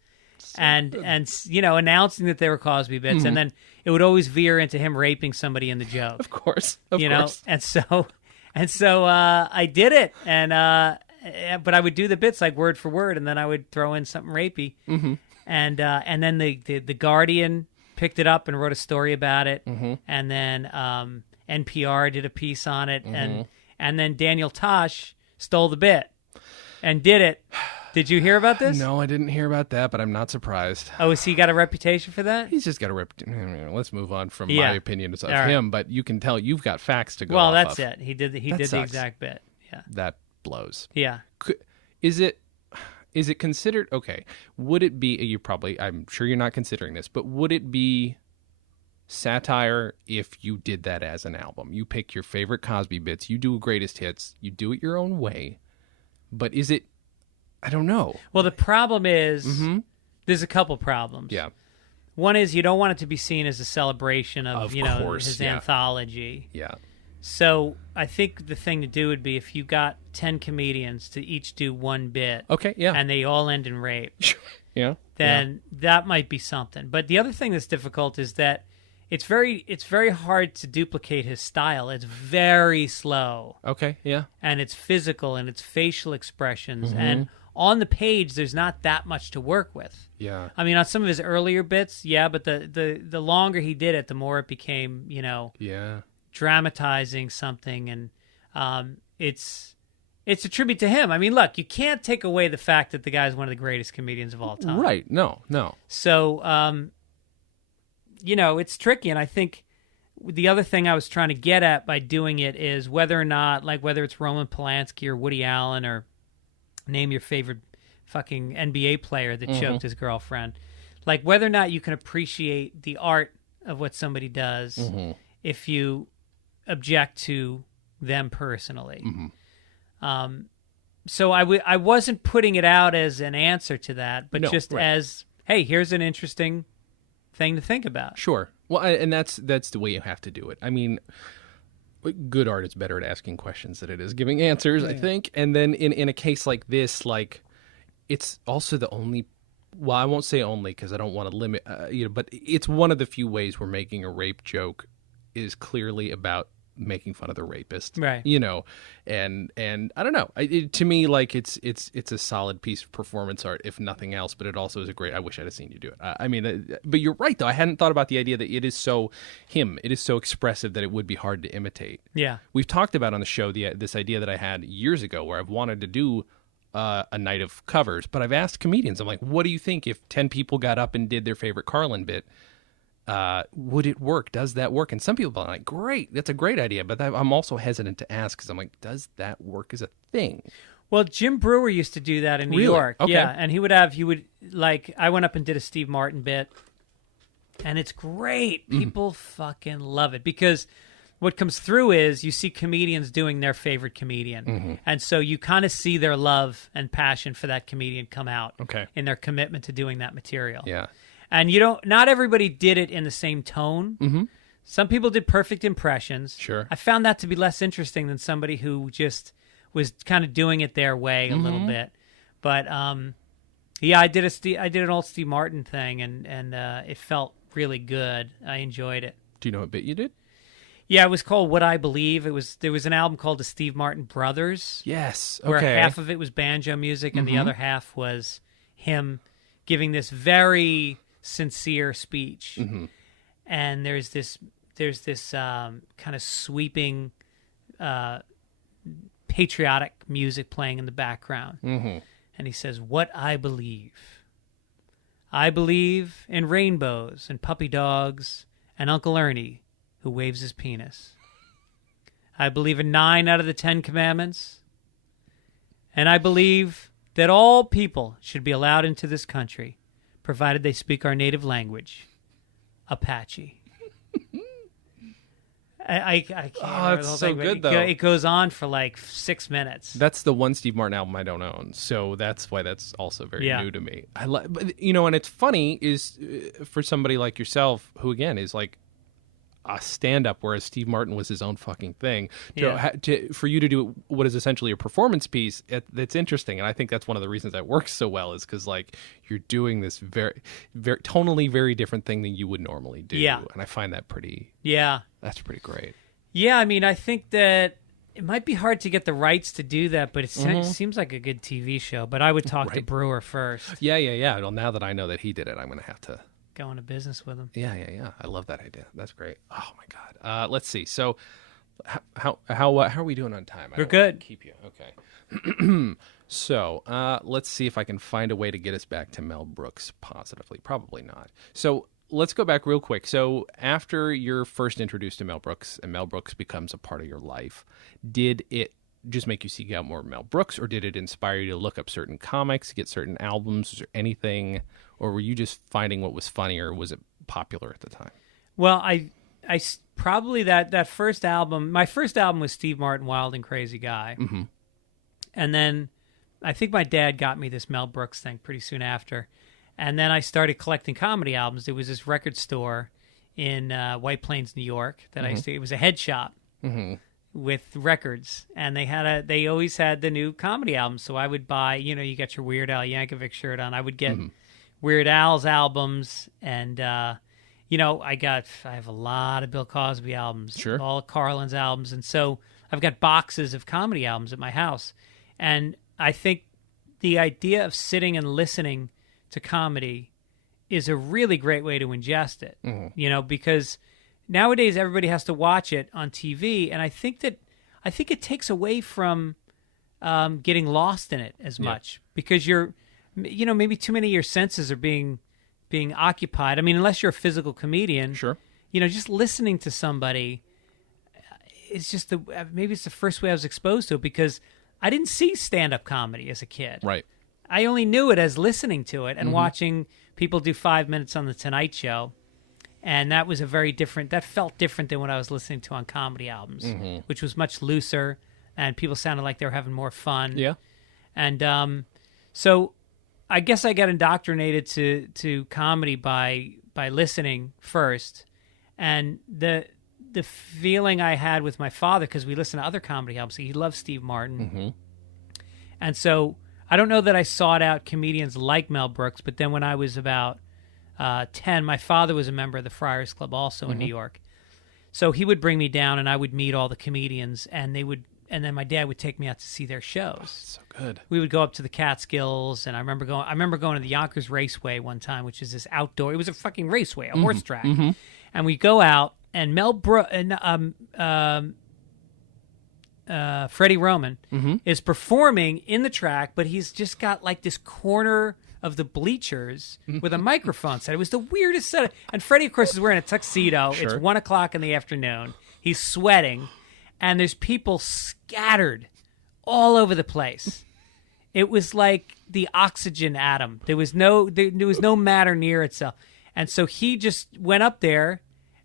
And announcing that they were Cosby bits, and then it would always veer into him raping somebody in the joke. Of course, of course. And so I did it, but I would do the bits like word for word, and then I would throw in something rapey, and then the Guardian picked it up and wrote a story about it, and then NPR did a piece on it, and then Daniel Tosh stole the bit and did it. Did you hear about this? No, I didn't hear about that, but I'm not surprised. Oh, has he got a reputation for that? He's just got a reputation. Let's move on from my opinion of him, but you can tell you've got facts to go off that's of. it. He did the exact bit. Yeah. That blows. Yeah. Is it considered, okay, would it be, I'm sure you're not considering this, but would it be satire if you did that as an album? You pick your favorite Cosby bits, you do greatest hits, you do it your own way, but is it, I don't know. Well, the problem is, there's a couple problems. Yeah. One is you don't want it to be seen as a celebration of course, his anthology. Yeah. So I think the thing to do would be if you got 10 comedians to each do one bit. Okay, yeah. And they all end in rape. Yeah. Then that might be something. But the other thing that's difficult is that it's very hard to duplicate his style. It's very slow. Okay, yeah. And it's physical and it's facial expressions and on the page, there's not that much to work with. Yeah. I mean, on some of his earlier bits, but the longer he did it, the more it became, dramatizing something, and it's a tribute to him. I mean, look, you can't take away the fact that the guy's one of the greatest comedians of all time. Right. No. So, it's tricky, and I think the other thing I was trying to get at by doing it is whether or not, whether it's Roman Polanski or Woody Allen or name your favorite fucking NBA player that choked his girlfriend. Whether or not you can appreciate the art of what somebody does if you object to them personally. So I wasn't putting it out as an answer to that, but as, hey, here's an interesting thing to think about. Sure. Well, and that's the way you have to do it. I mean, good art is better at asking questions than it is giving answers, I think. And then in a case like this, it's also the only, well, I won't say only because I don't want to limit, but it's one of the few ways where making a rape joke is clearly about making fun of the rapist, right? And I don't know. To me, it's a solid piece of performance art, if nothing else. But it also is a great. I wish I'd have seen you do it. But you're right, though. I hadn't thought about the idea that it is so him. It is so expressive that it would be hard to imitate. Yeah, we've talked about on the show this idea that I had years ago, where I've wanted to do a night of covers, but I've asked comedians, I'm like, what do you think if 10 people got up and did their favorite Carlin bit? Would it work? Does that work? And some people are like, great, that's a great idea. But I'm also hesitant to ask because I'm like, does that work as a thing? Well, Jim Brewer used to do that in New York. Okay. Yeah, and he would I went up and did a Steve Martin bit, and it's great. People fucking love it because what comes through is you see comedians doing their favorite comedian. And so you kind of see their love and passion for that comedian come out in their commitment to doing that material. Yeah. And not everybody did it in the same tone. Some people did perfect impressions. Sure. I found that to be less interesting than somebody who just was kind of doing it their way a little bit. But yeah, I did an old Steve Martin thing, and it felt really good. I enjoyed it. Do you know what bit you did? Yeah, it was called What I Believe. There was an album called The Steve Martin Brothers. Yes. Where half of it was banjo music and the other half was him giving this very sincere speech. And there's this kind of sweeping patriotic music playing in the background. And he says, what I believe. I believe in rainbows and puppy dogs and Uncle Ernie, who waves his penis. I believe in 9 out of the 10 commandments. And I believe that all people should be allowed into this country, provided they speak our native language, Apache. I can't remember the whole thing, good, but though. it goes on for like 6 minutes. That's the one Steve Martin album I don't own, so that's why that's also very new to me. But, and it's funny is for somebody like yourself, who again is like a stand-up, whereas Steve Martin was his own fucking thing. For you to do what is essentially a performance piece, that's interesting, and I think that's one of the reasons that works so well is because like you're doing this very, very tonally very different thing than you would normally do. Yeah, and I find that pretty. Yeah, that's pretty great. Yeah, I mean, I think that it might be hard to get the rights to do that, but it seems like a good TV show. But I would talk to Brewer first. Yeah. Well, now that I know that he did it, I'm going to have to go into business with him. Yeah. I love that idea. That's great. Oh my God. Let's see. So, how are we doing on time? We're good. Keep you okay. So, let's see if I can find a way to get us back to Mel Brooks positively. Probably not. So, let's go back real quick. So, after you're first introduced to Mel Brooks and Mel Brooks becomes a part of your life, did it just make you seek out more Mel Brooks, or did it inspire you to look up certain comics, get certain albums, or anything, or were you just finding what was funny, or was it popular at the time? Well, I probably that first album. My first album was Steve Martin, Wild and Crazy Guy, and then I think my dad got me this Mel Brooks thing pretty soon after, and then I started collecting comedy albums. There was this record store in White Plains, New York that I used to. It was a head shop. With records, and they always had the new comedy albums. So I would buy, you got your Weird Al Yankovic shirt on. I would get Weird Al's albums, and I have a lot of Bill Cosby albums, all of Carlin's albums, and so I've got boxes of comedy albums at my house. And I think the idea of sitting and listening to comedy is a really great way to ingest it. Because nowadays, everybody has to watch it on TV, and I think it takes away from getting lost in it as much because you're, maybe too many of your senses are being occupied. I mean, unless you're a physical comedian, just listening to somebody is just maybe it's the first way I was exposed to it because I didn't see stand-up comedy as a kid. Right. I only knew it as listening to it and watching people do 5 minutes on the Tonight Show. And that was that felt different than what I was listening to on comedy albums, which was much looser, and people sounded like they were having more fun. Yeah. And so I guess I got indoctrinated to comedy by listening first. And the feeling I had with my father, because we listened to other comedy albums, he loved Steve Martin. And so I don't know that I sought out comedians like Mel Brooks, but then when I was about 10, my father was a member of the Friars Club also in New York. So he would bring me down and I would meet all the comedians and then my dad would take me out to see their shows. So good. We would go up to the Catskills, and I remember going to the Yonkers Raceway one time, which is this outdoor, it was a fucking raceway, a horse track. And we go out and Mel Brooks, and Freddie Roman, is performing in the track, but he's just got like this corner of the bleachers with a microphone set. It was the weirdest setup. And Freddie, of course, is wearing a tuxedo. Sure. It's 1 o'clock in the afternoon. He's sweating, and there's people scattered all over the place. It was like the oxygen atom. There was no matter near itself. And so he just went up there,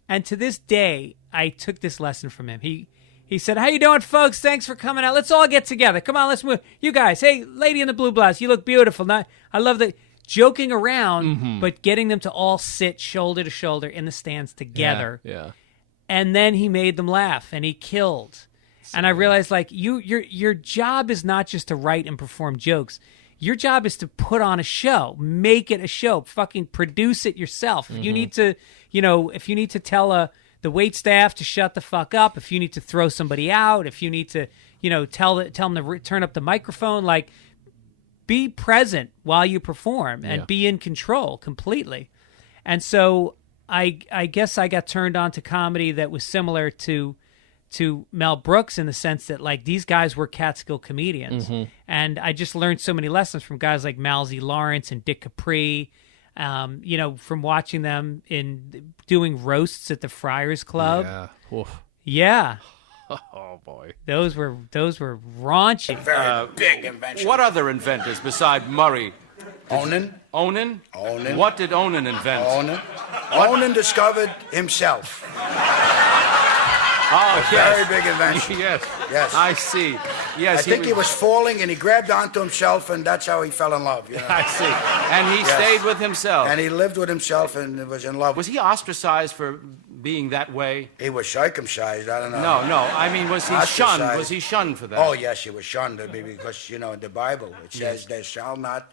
and to this day, I took this lesson from him. He said, "How you doing, folks? Thanks for coming out. Let's all get together. Come on, let's move. You guys, hey, lady in the blue blouse, you look beautiful. Now, I love the joking around, but getting them to all sit shoulder to shoulder in the stands together. Yeah. And then he made them laugh, and he killed. And I realized, like, your job is not just to write and perform jokes. Your job is to put on a show, make it a show, fucking produce it yourself. If you need to, if you need to tell the wait staff to shut the fuck up, if you need to throw somebody out, if you need to, tell them to turn up the microphone, like, be present while you perform and be in control completely. And so I guess I got turned on to comedy that was similar to Mel Brooks in the sense that, like, these guys were Catskill comedians. And I just learned so many lessons from guys like Malzy Lawrence and Dick Capri, from watching them in doing roasts at the Friars Club. Yeah. Oof. Yeah. Oh, boy. Those were raunchy. Very big invention. What other inventors beside Murray? Onan. Onan? Onan. What did Onan invent? Onan discovered himself. Oh, yes. Very big invention. Yes. I see. Yes. I think he was falling, and he grabbed onto himself, and that's how he fell in love. I see. And he stayed with himself. And he lived with himself and was in love. Was he ostracized for being that way? He was circumcised. I don't know. No. I mean, was he shunned? Was he shunned for that? Oh, yes, he was shunned because, in the Bible, it says, "There shall not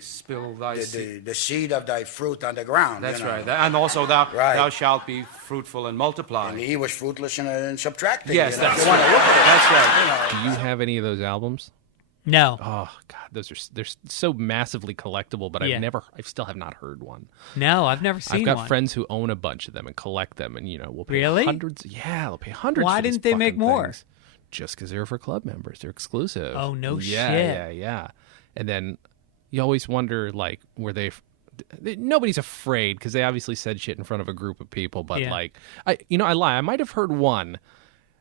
spill thy the seed of thy fruit on the ground." That's right. And also thou shalt be fruitful and multiply. And he was fruitless and subtracting. Yes, that's right. That's right. Do you have any of those albums? No. Oh God, they're so massively collectible, but I still have not heard one. No, I've never seen one. I've got friends who own a bunch of them and collect them, and we'll pay hundreds. Yeah, they'll pay hundreds. Why didn't they make more? Things. Just because they're for club members, they're exclusive. Oh no shit. Yeah. And then you always wonder, like, were they? Nobody's afraid because they obviously said shit in front of a group of people. But like, I lie. I might have heard one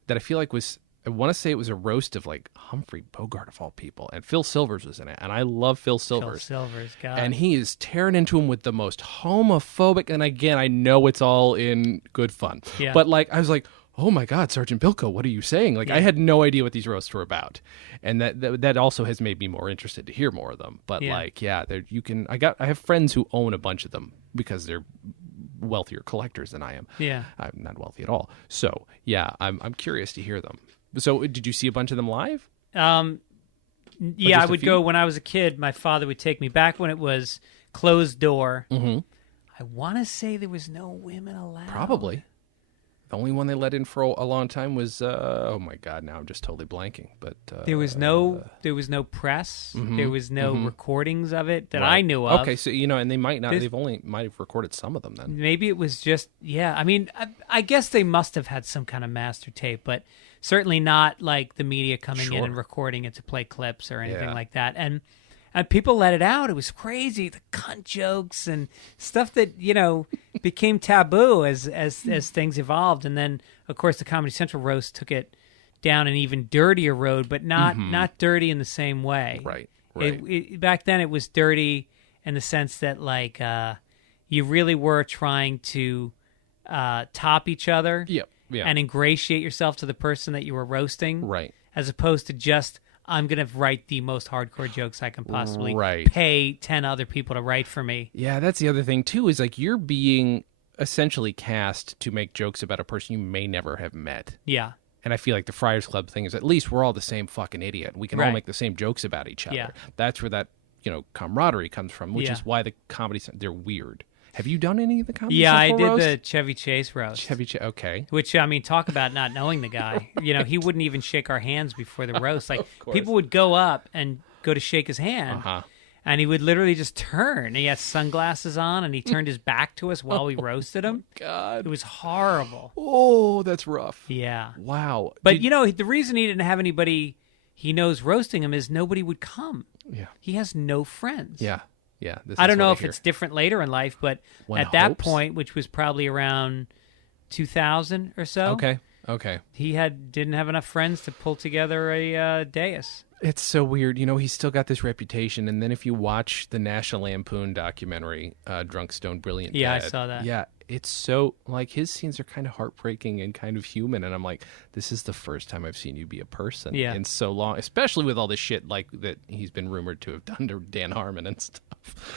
that I feel like was. I want to say it was a roast of, like, Humphrey Bogart of all people, and Phil Silvers was in it, and I love Phil Silvers. God. And he is tearing into him with the most homophobic. And again, I know it's all in good fun, but like, I was like, oh my God, Sergeant Bilko, what are you saying? Like, I had no idea what these roasts were about, and that also has made me more interested to hear more of them. But like, I have friends who own a bunch of them because they're wealthier collectors than I am. Yeah, I'm not wealthy at all. So I'm curious to hear them. So did you see a bunch of them live? Yeah, I would go when I was a kid. My father would take me back when it was closed door. Mm-hmm. I want to say there was no women allowed. Probably. The only one they let in for a long time was oh my God, now I'm just totally blanking. But there was no press. Mm-hmm, there was no recordings of it that I knew of. Okay, so and they might not. Might have recorded some of them then. Maybe it was just I mean, I guess they must have had some kind of master tape, but certainly not like the media coming in and recording it to play clips or anything like that. And people let it out. It was crazy. The cunt jokes and stuff that, became taboo as things evolved. And then, of course, the Comedy Central roast took it down an even dirtier road, but not dirty in the same way. Right. Back then, it was dirty in the sense that, like, you really were trying to top each other. Yep. Yeah. And ingratiate yourself to the person that you were roasting. Right. As opposed to just, I'm going to write the most hardcore jokes I can possibly pay 10 other people to write for me. Yeah, that's the other thing, too, is like you're being essentially cast to make jokes about a person you may never have met. Yeah. And I feel like the Friars Club thing is at least we're all the same fucking idiot. We can all make the same jokes about each other. Yeah. That's where that, camaraderie comes from, which is why the comedy, they're weird. Have you done any of the comedy Central I did roast? the Chevy Chase roast. Okay. Which, I mean, talk about not knowing the guy. He wouldn't even shake our hands before the roast. Like, people would go up and go to shake his hand. And he would literally just turn. He had sunglasses on, and he turned his back to us while we roasted him. God. It was horrible. Oh, that's rough. Yeah. Wow. But, the reason he didn't have anybody he knows roasting him is nobody would come. Yeah. He has no friends. Yeah. Yeah. I don't know if it's different later in life, but at that point, which was probably around 2000 or so. Okay. He didn't have enough friends to pull together a dais. It's so weird. He's still got this reputation. And then if you watch the National Lampoon documentary, Drunk, Stoned, Brilliant Dead. Yeah, I saw that. Yeah, it's so, his scenes are kind of heartbreaking and kind of human. And I'm like, this is the first time I've seen you be a person in so long, especially with all this shit that he's been rumored to have done to Dan Harmon and stuff.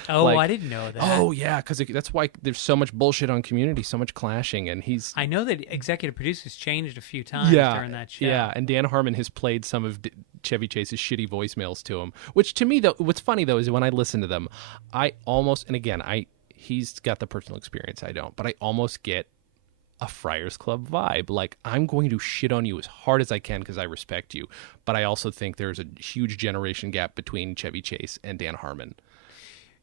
Oh, I didn't know that. Oh, yeah, because that's why there's so much bullshit on Community, so much clashing. And I know that executive producers changed a few times during that show. Yeah, and Dan Harmon has played some of Chevy Chase's shitty voicemails to him, which to me, though, what's funny, though, is when I listen to them, I almost, and again, he's got the personal experience, I don't, but I almost get a Friars Club vibe. Like, I'm going to shit on you as hard as I can because I respect you, but I also think there's a huge generation gap between Chevy Chase and Dan Harmon.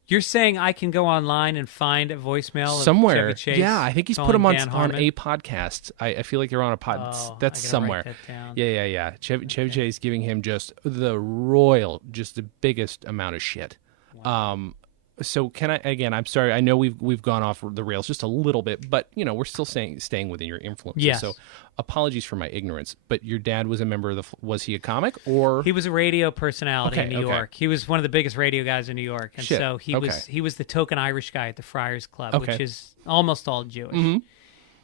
You're saying I can go online and find a voicemail somewhere? Of Chevy Chase? Yeah, I think he's put them on a podcast. I feel like they're on a pod. Oh, that's somewhere. Write that down. Yeah. Chevy Chase giving him just the biggest amount of shit. Wow. So can I again? I'm sorry. I know we've gone off the rails just a little bit, but we're still staying within your influences. Yes. So apologies for my ignorance. But your dad was a member of was he a comic or he was a radio personality in New York? He was one of the biggest radio guys in New York, and so he was the token Irish guy at the Friars Club, which is almost all Jewish. Mm-hmm.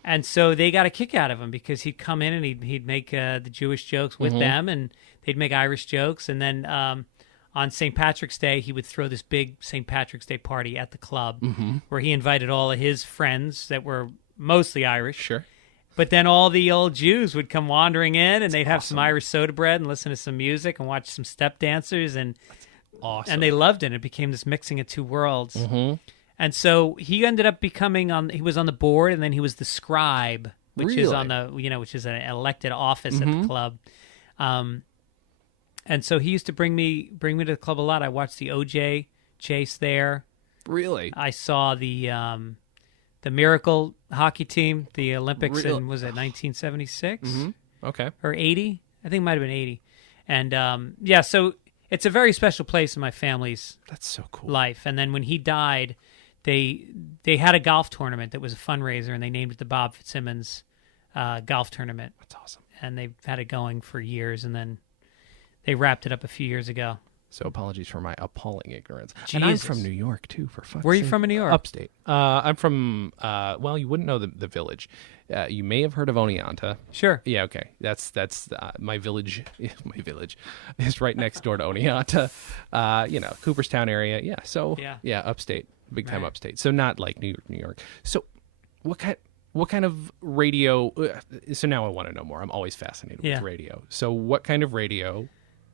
And so they got a kick out of him because he'd come in and he'd make the Jewish jokes with them, and they'd make Irish jokes, and then. On St. Patrick's Day, he would throw this big St. Patrick's Day party at the club where he invited all of his friends that were mostly Irish. Sure. But then all the old Jews would come wandering in, and they'd have some Irish soda bread and listen to some music and watch some step dancers. And awesome. And they loved it. It became this mixing of two worlds. Mm-hmm. And so he ended up he was on the board, and then he was the scribe, which is on which is an elected office at the club. And so he used to bring me to the club a lot. I watched the OJ chase there. Really? I saw the Miracle hockey team, the Olympics in, was it 1976? Mm-hmm. Okay. Or 80? I think it might have been 80. And so it's a very special place in my family's That's so cool. life. And then when he died, they had a golf tournament that was a fundraiser, and they named it the Bob Fitzsimmons golf tournament. That's awesome. And they've had it going for years, and then they wrapped it up a few years ago. So apologies for my appalling ignorance. Jesus. And I'm from New York, too, for fuck's sake. Where are you from in New York? Upstate. I'm from, you wouldn't know the village. You may have heard of Oneonta. Sure. Yeah, okay. That's my village. My village is right next door to Oneonta. Cooperstown area. Yeah, so, upstate. Big time upstate. So not like New York. So what kind of radio? So now I want to know more. I'm always fascinated with radio. So what kind of radio?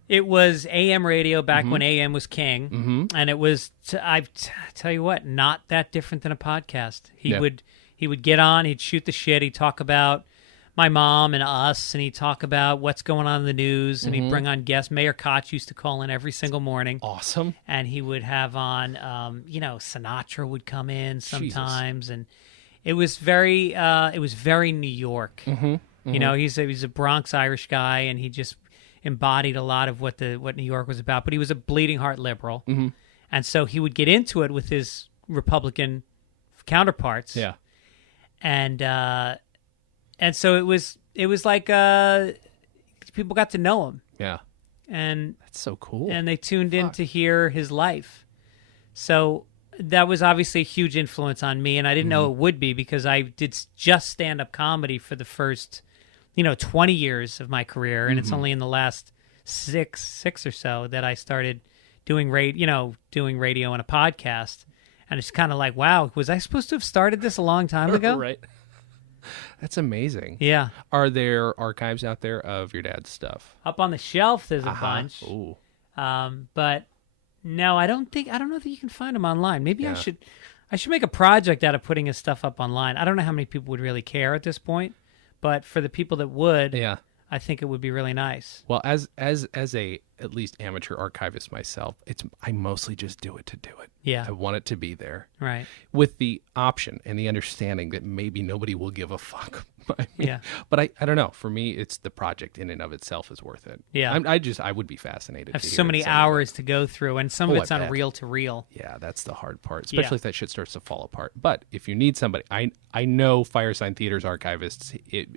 It was AM radio back when AM was king, and it was. I tell you what, not that different than a podcast. He would get on, he'd shoot the shit, he'd talk about my mom and us, and he'd talk about what's going on in the news, and he'd bring on guests. Mayor Koch used to call in every single morning. Awesome. And he would have on, Sinatra would come in sometimes, and it was very New York. He's a Bronx Irish guy, and he just embodied a lot of what New York was about. But he was a bleeding heart liberal, and so he would get into it with his Republican counterparts. Yeah, and so it was like people got to know him. Yeah, and that's so cool. And they tuned in to hear his life. So that was obviously a huge influence on me, and I didn't know it would be because I did just stand-up comedy for the first 20 years of my career, and it's only in the last six or so that I started doing radio and a podcast. And it's kind of like, wow, was I supposed to have started this a long time ago? Right. That's amazing. Yeah. Are there archives out there of your dad's stuff? Up on the shelf, there's a bunch. Ooh. But no, I don't know that you can find them online. Maybe I should make a project out of putting his stuff up online. I don't know how many people would really care at this point. But for the people that would, I think it would be really nice. Well, as a at least amateur archivist myself, I mostly just do it to do it. Yeah. I want it to be there. Right. With the option and the understanding that maybe nobody will give a fuck. Yeah. But I don't know. For me, it's the project in and of itself is worth it. Yeah. I would be fascinated. I have so many hours to go through, and some of it's on reel to reel. Yeah, that's the hard part, especially if that shit starts to fall apart. But if you need somebody, I know Firesign Theater's archivist, he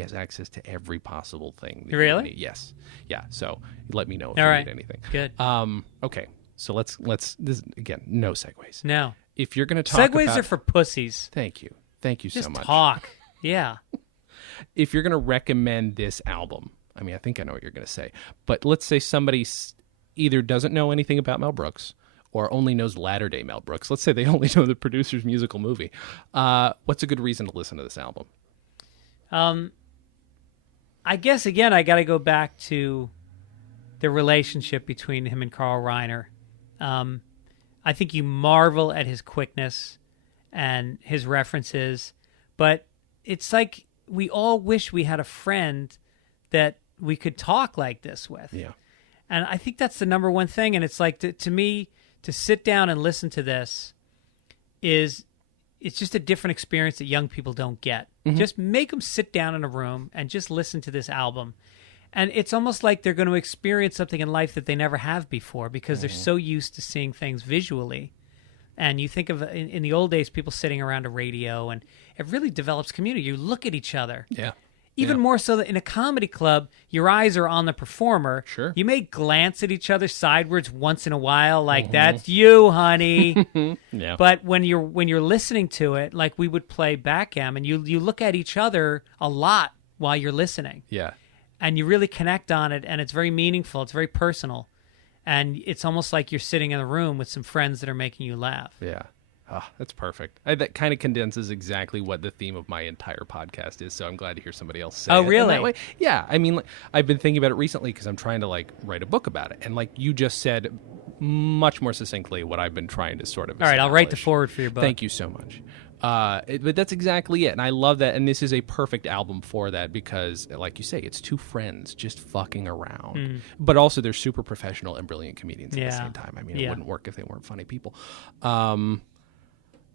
has access to every possible thing. Really? Yes. Yeah. So let me know if you need anything. Good. Okay. So let's this again. No segues. No. If you're going to talk segues are for pussies. Thank you so much. Just talk. Yeah. If you're going to recommend this album, I mean, I think I know what you're going to say, but let's say somebody either doesn't know anything about Mel Brooks or only knows latter-day Mel Brooks. Let's say they only know the Producer's Musical Movie. What's a good reason to listen to this album? I guess, again, I got to go back to the relationship between him and Carl Reiner. I think you marvel at his quickness and his references, but it's like we all wish we had a friend that we could talk like this with. Yeah. And I think that's the number one thing. And it's like, to me, to sit down and listen to this it's just a different experience that young people don't get. Mm-hmm. Just make them sit down in a room and just listen to this album. And it's almost like they're going to experience something in life that they never have before because they're so used to seeing things visually. And you think of, in the old days, people sitting around a radio, and it really develops community. You look at each other. Yeah. Even more so that in a comedy club, your eyes are on the performer. Sure. You may glance at each other sideways once in a while, like, that's you, honey. Yeah. But when you're listening to it, like we would play backgammon, you look at each other a lot while you're listening. Yeah. And you really connect on it, and it's very meaningful. It's very personal. And it's almost like you're sitting in a room with some friends that are making you laugh. Yeah. Oh, that's perfect. That kind of condenses exactly what the theme of my entire podcast is, so I'm glad to hear somebody else say it. Oh, really? That way. Yeah. I mean, I've been thinking about it recently because I'm trying to, write a book about it. And, you just said much more succinctly what I've been trying to sort of establish. All right, I'll write the forward for your book. Thank you so much. But that's exactly it. And I love that. And this is a perfect album for that because, like you say, it's two friends just fucking around. But also they're super professional and brilliant comedians at the same time. I mean, it wouldn't work if they weren't funny people.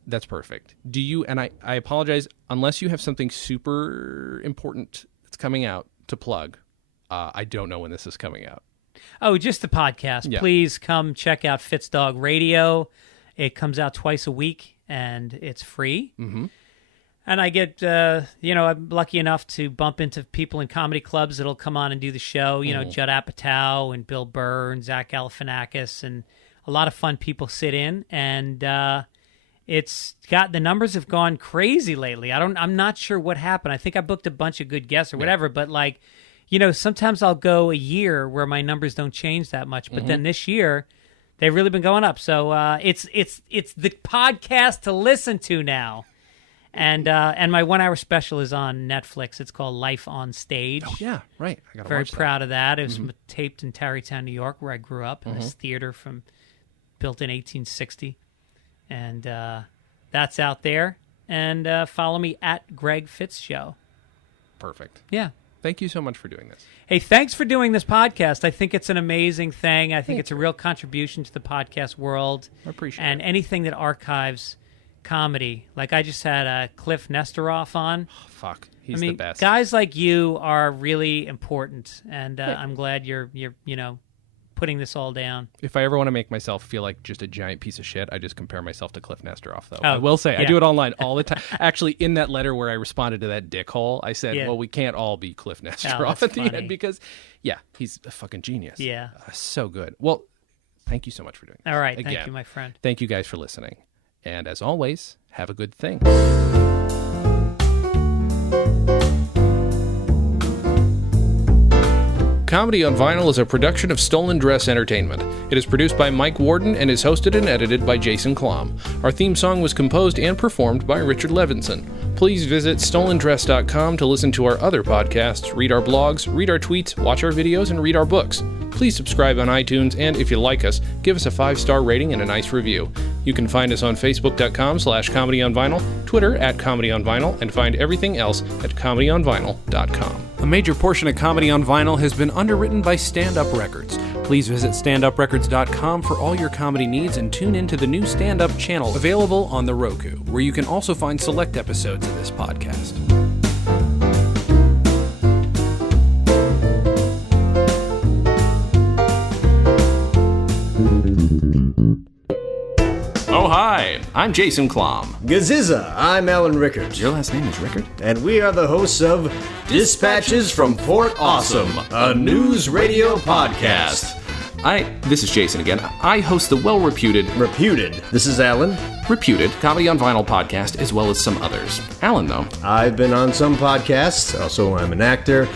That's perfect. Do you, and I apologize, unless you have something super important that's coming out to plug, I don't know when this is coming out. Oh, just the podcast. Yeah. Please come check out Fitz Dog Radio. It comes out twice a week, and it's free. Mm-hmm. And I get, I'm lucky enough to bump into people in comedy clubs that'll come on and do the show. You know, Judd Apatow and Bill Burr and Zach Galifianakis, and a lot of fun people sit in. And the numbers have gone crazy lately. I'm not sure what happened. I think I booked a bunch of good guests or whatever, but sometimes I'll go a year where my numbers don't change that much. But then this year, they've really been going up. So it's the podcast to listen to now. And my 1 hour special is on Netflix. It's called Life on Stage. Oh, yeah, right. I got Very proud of that. It was taped in Tarrytown, New York, where I grew up, in this theater built in 1860. And that's out there. And follow me at Greg Fitz Show. Perfect. Yeah. Thank you so much for doing this. Hey, thanks for doing this podcast. I think it's an amazing thing. I think it's a real contribution to the podcast world. I appreciate it. And anything that archives comedy. Like I just had Cliff Nesteroff on. Oh, fuck. He's the best. Guys like you are really important. And I'm glad you're putting this all down. If I ever want to make myself feel like just a giant piece of shit, I just compare myself to Cliff Nesteroff, though. I will say, I do it online all the time. Actually, in that letter where I responded to that dickhole, I said, well, we can't all be Cliff Nesteroff at the end because, he's a fucking genius. Yeah. So good. Well, thank you so much for doing this. All right. Again, thank you, my friend. Thank you guys for listening. And as always, have a good thing. Comedy on Vinyl is a production of Stolen Dress Entertainment. It is produced by Mike Warden and is hosted and edited by Jason Klamm. Our theme song was composed and performed by Richard Levinson. Please visit stolendress.com to listen to our other podcasts, read our blogs, read our tweets, watch our videos, and read our books. Please please subscribe on iTunes, and if you like us, give us a 5-star rating and a nice review. You can find us on Facebook.com/ComedyOnVinyl, Twitter @ComedyOnVinyl, and find everything else at ComedyOnVinyl.com. A major portion of Comedy on Vinyl has been underwritten by Stand Up Records. Please visit standuprecords.com for all your comedy needs and tune into the new Stand Up channel available on the Roku, where you can also find select episodes of this podcast. Oh, hi, I'm Jason Klamm. Gaziza, I'm Alan Rickert. Your last name is Rickert? And we are the hosts of Dispatches from Fort Awesome, a news radio podcast. This is Jason again. I host the well-reputed... Reputed. This is Alan. Reputed Comedy on Vinyl podcast, as well as some others. Alan, though. I've been on some podcasts, also I'm an actor,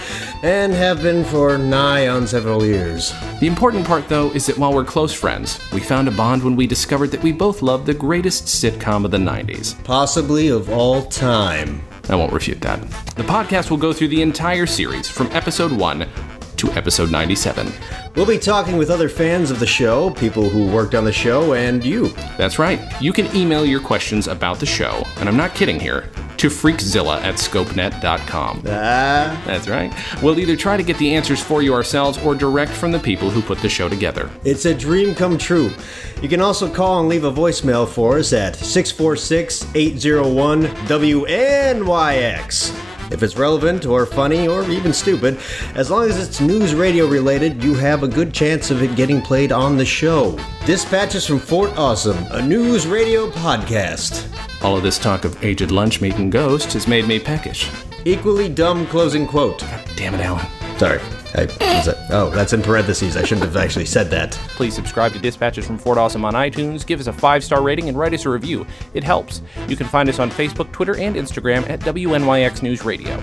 and have been for nigh on several years. The important part, though, is that while we're close friends, we found a bond when we discovered that we both love the greatest sitcom of the 90s. Possibly of all time. I won't refute that. The podcast will go through the entire series, from episode 1 to episode 97. We'll be talking with other fans of the show, people who worked on the show, and you. That's right. You can email your questions about the show, and I'm not kidding here, to freakzilla@scopenet.com. That's right. We'll either try to get the answers for you ourselves or direct from the people who put the show together. It's a dream come true. You can also call and leave a voicemail for us at 646-801-WNYX. If it's relevant or funny or even stupid, as long as it's news radio related, you have a good chance of it getting played on the show. Dispatches from Fort Awesome, a news radio podcast. All of this talk of aged lunch meat and ghosts has made me peckish. Equally dumb closing quote. God damn it, Alan. Sorry. That's in parentheses. I shouldn't have actually said that. Please subscribe to Dispatches from Fort Awesome on iTunes, give us a 5-star rating, and write us a review. It helps. You can find us on Facebook, Twitter, and Instagram at WNYX News Radio.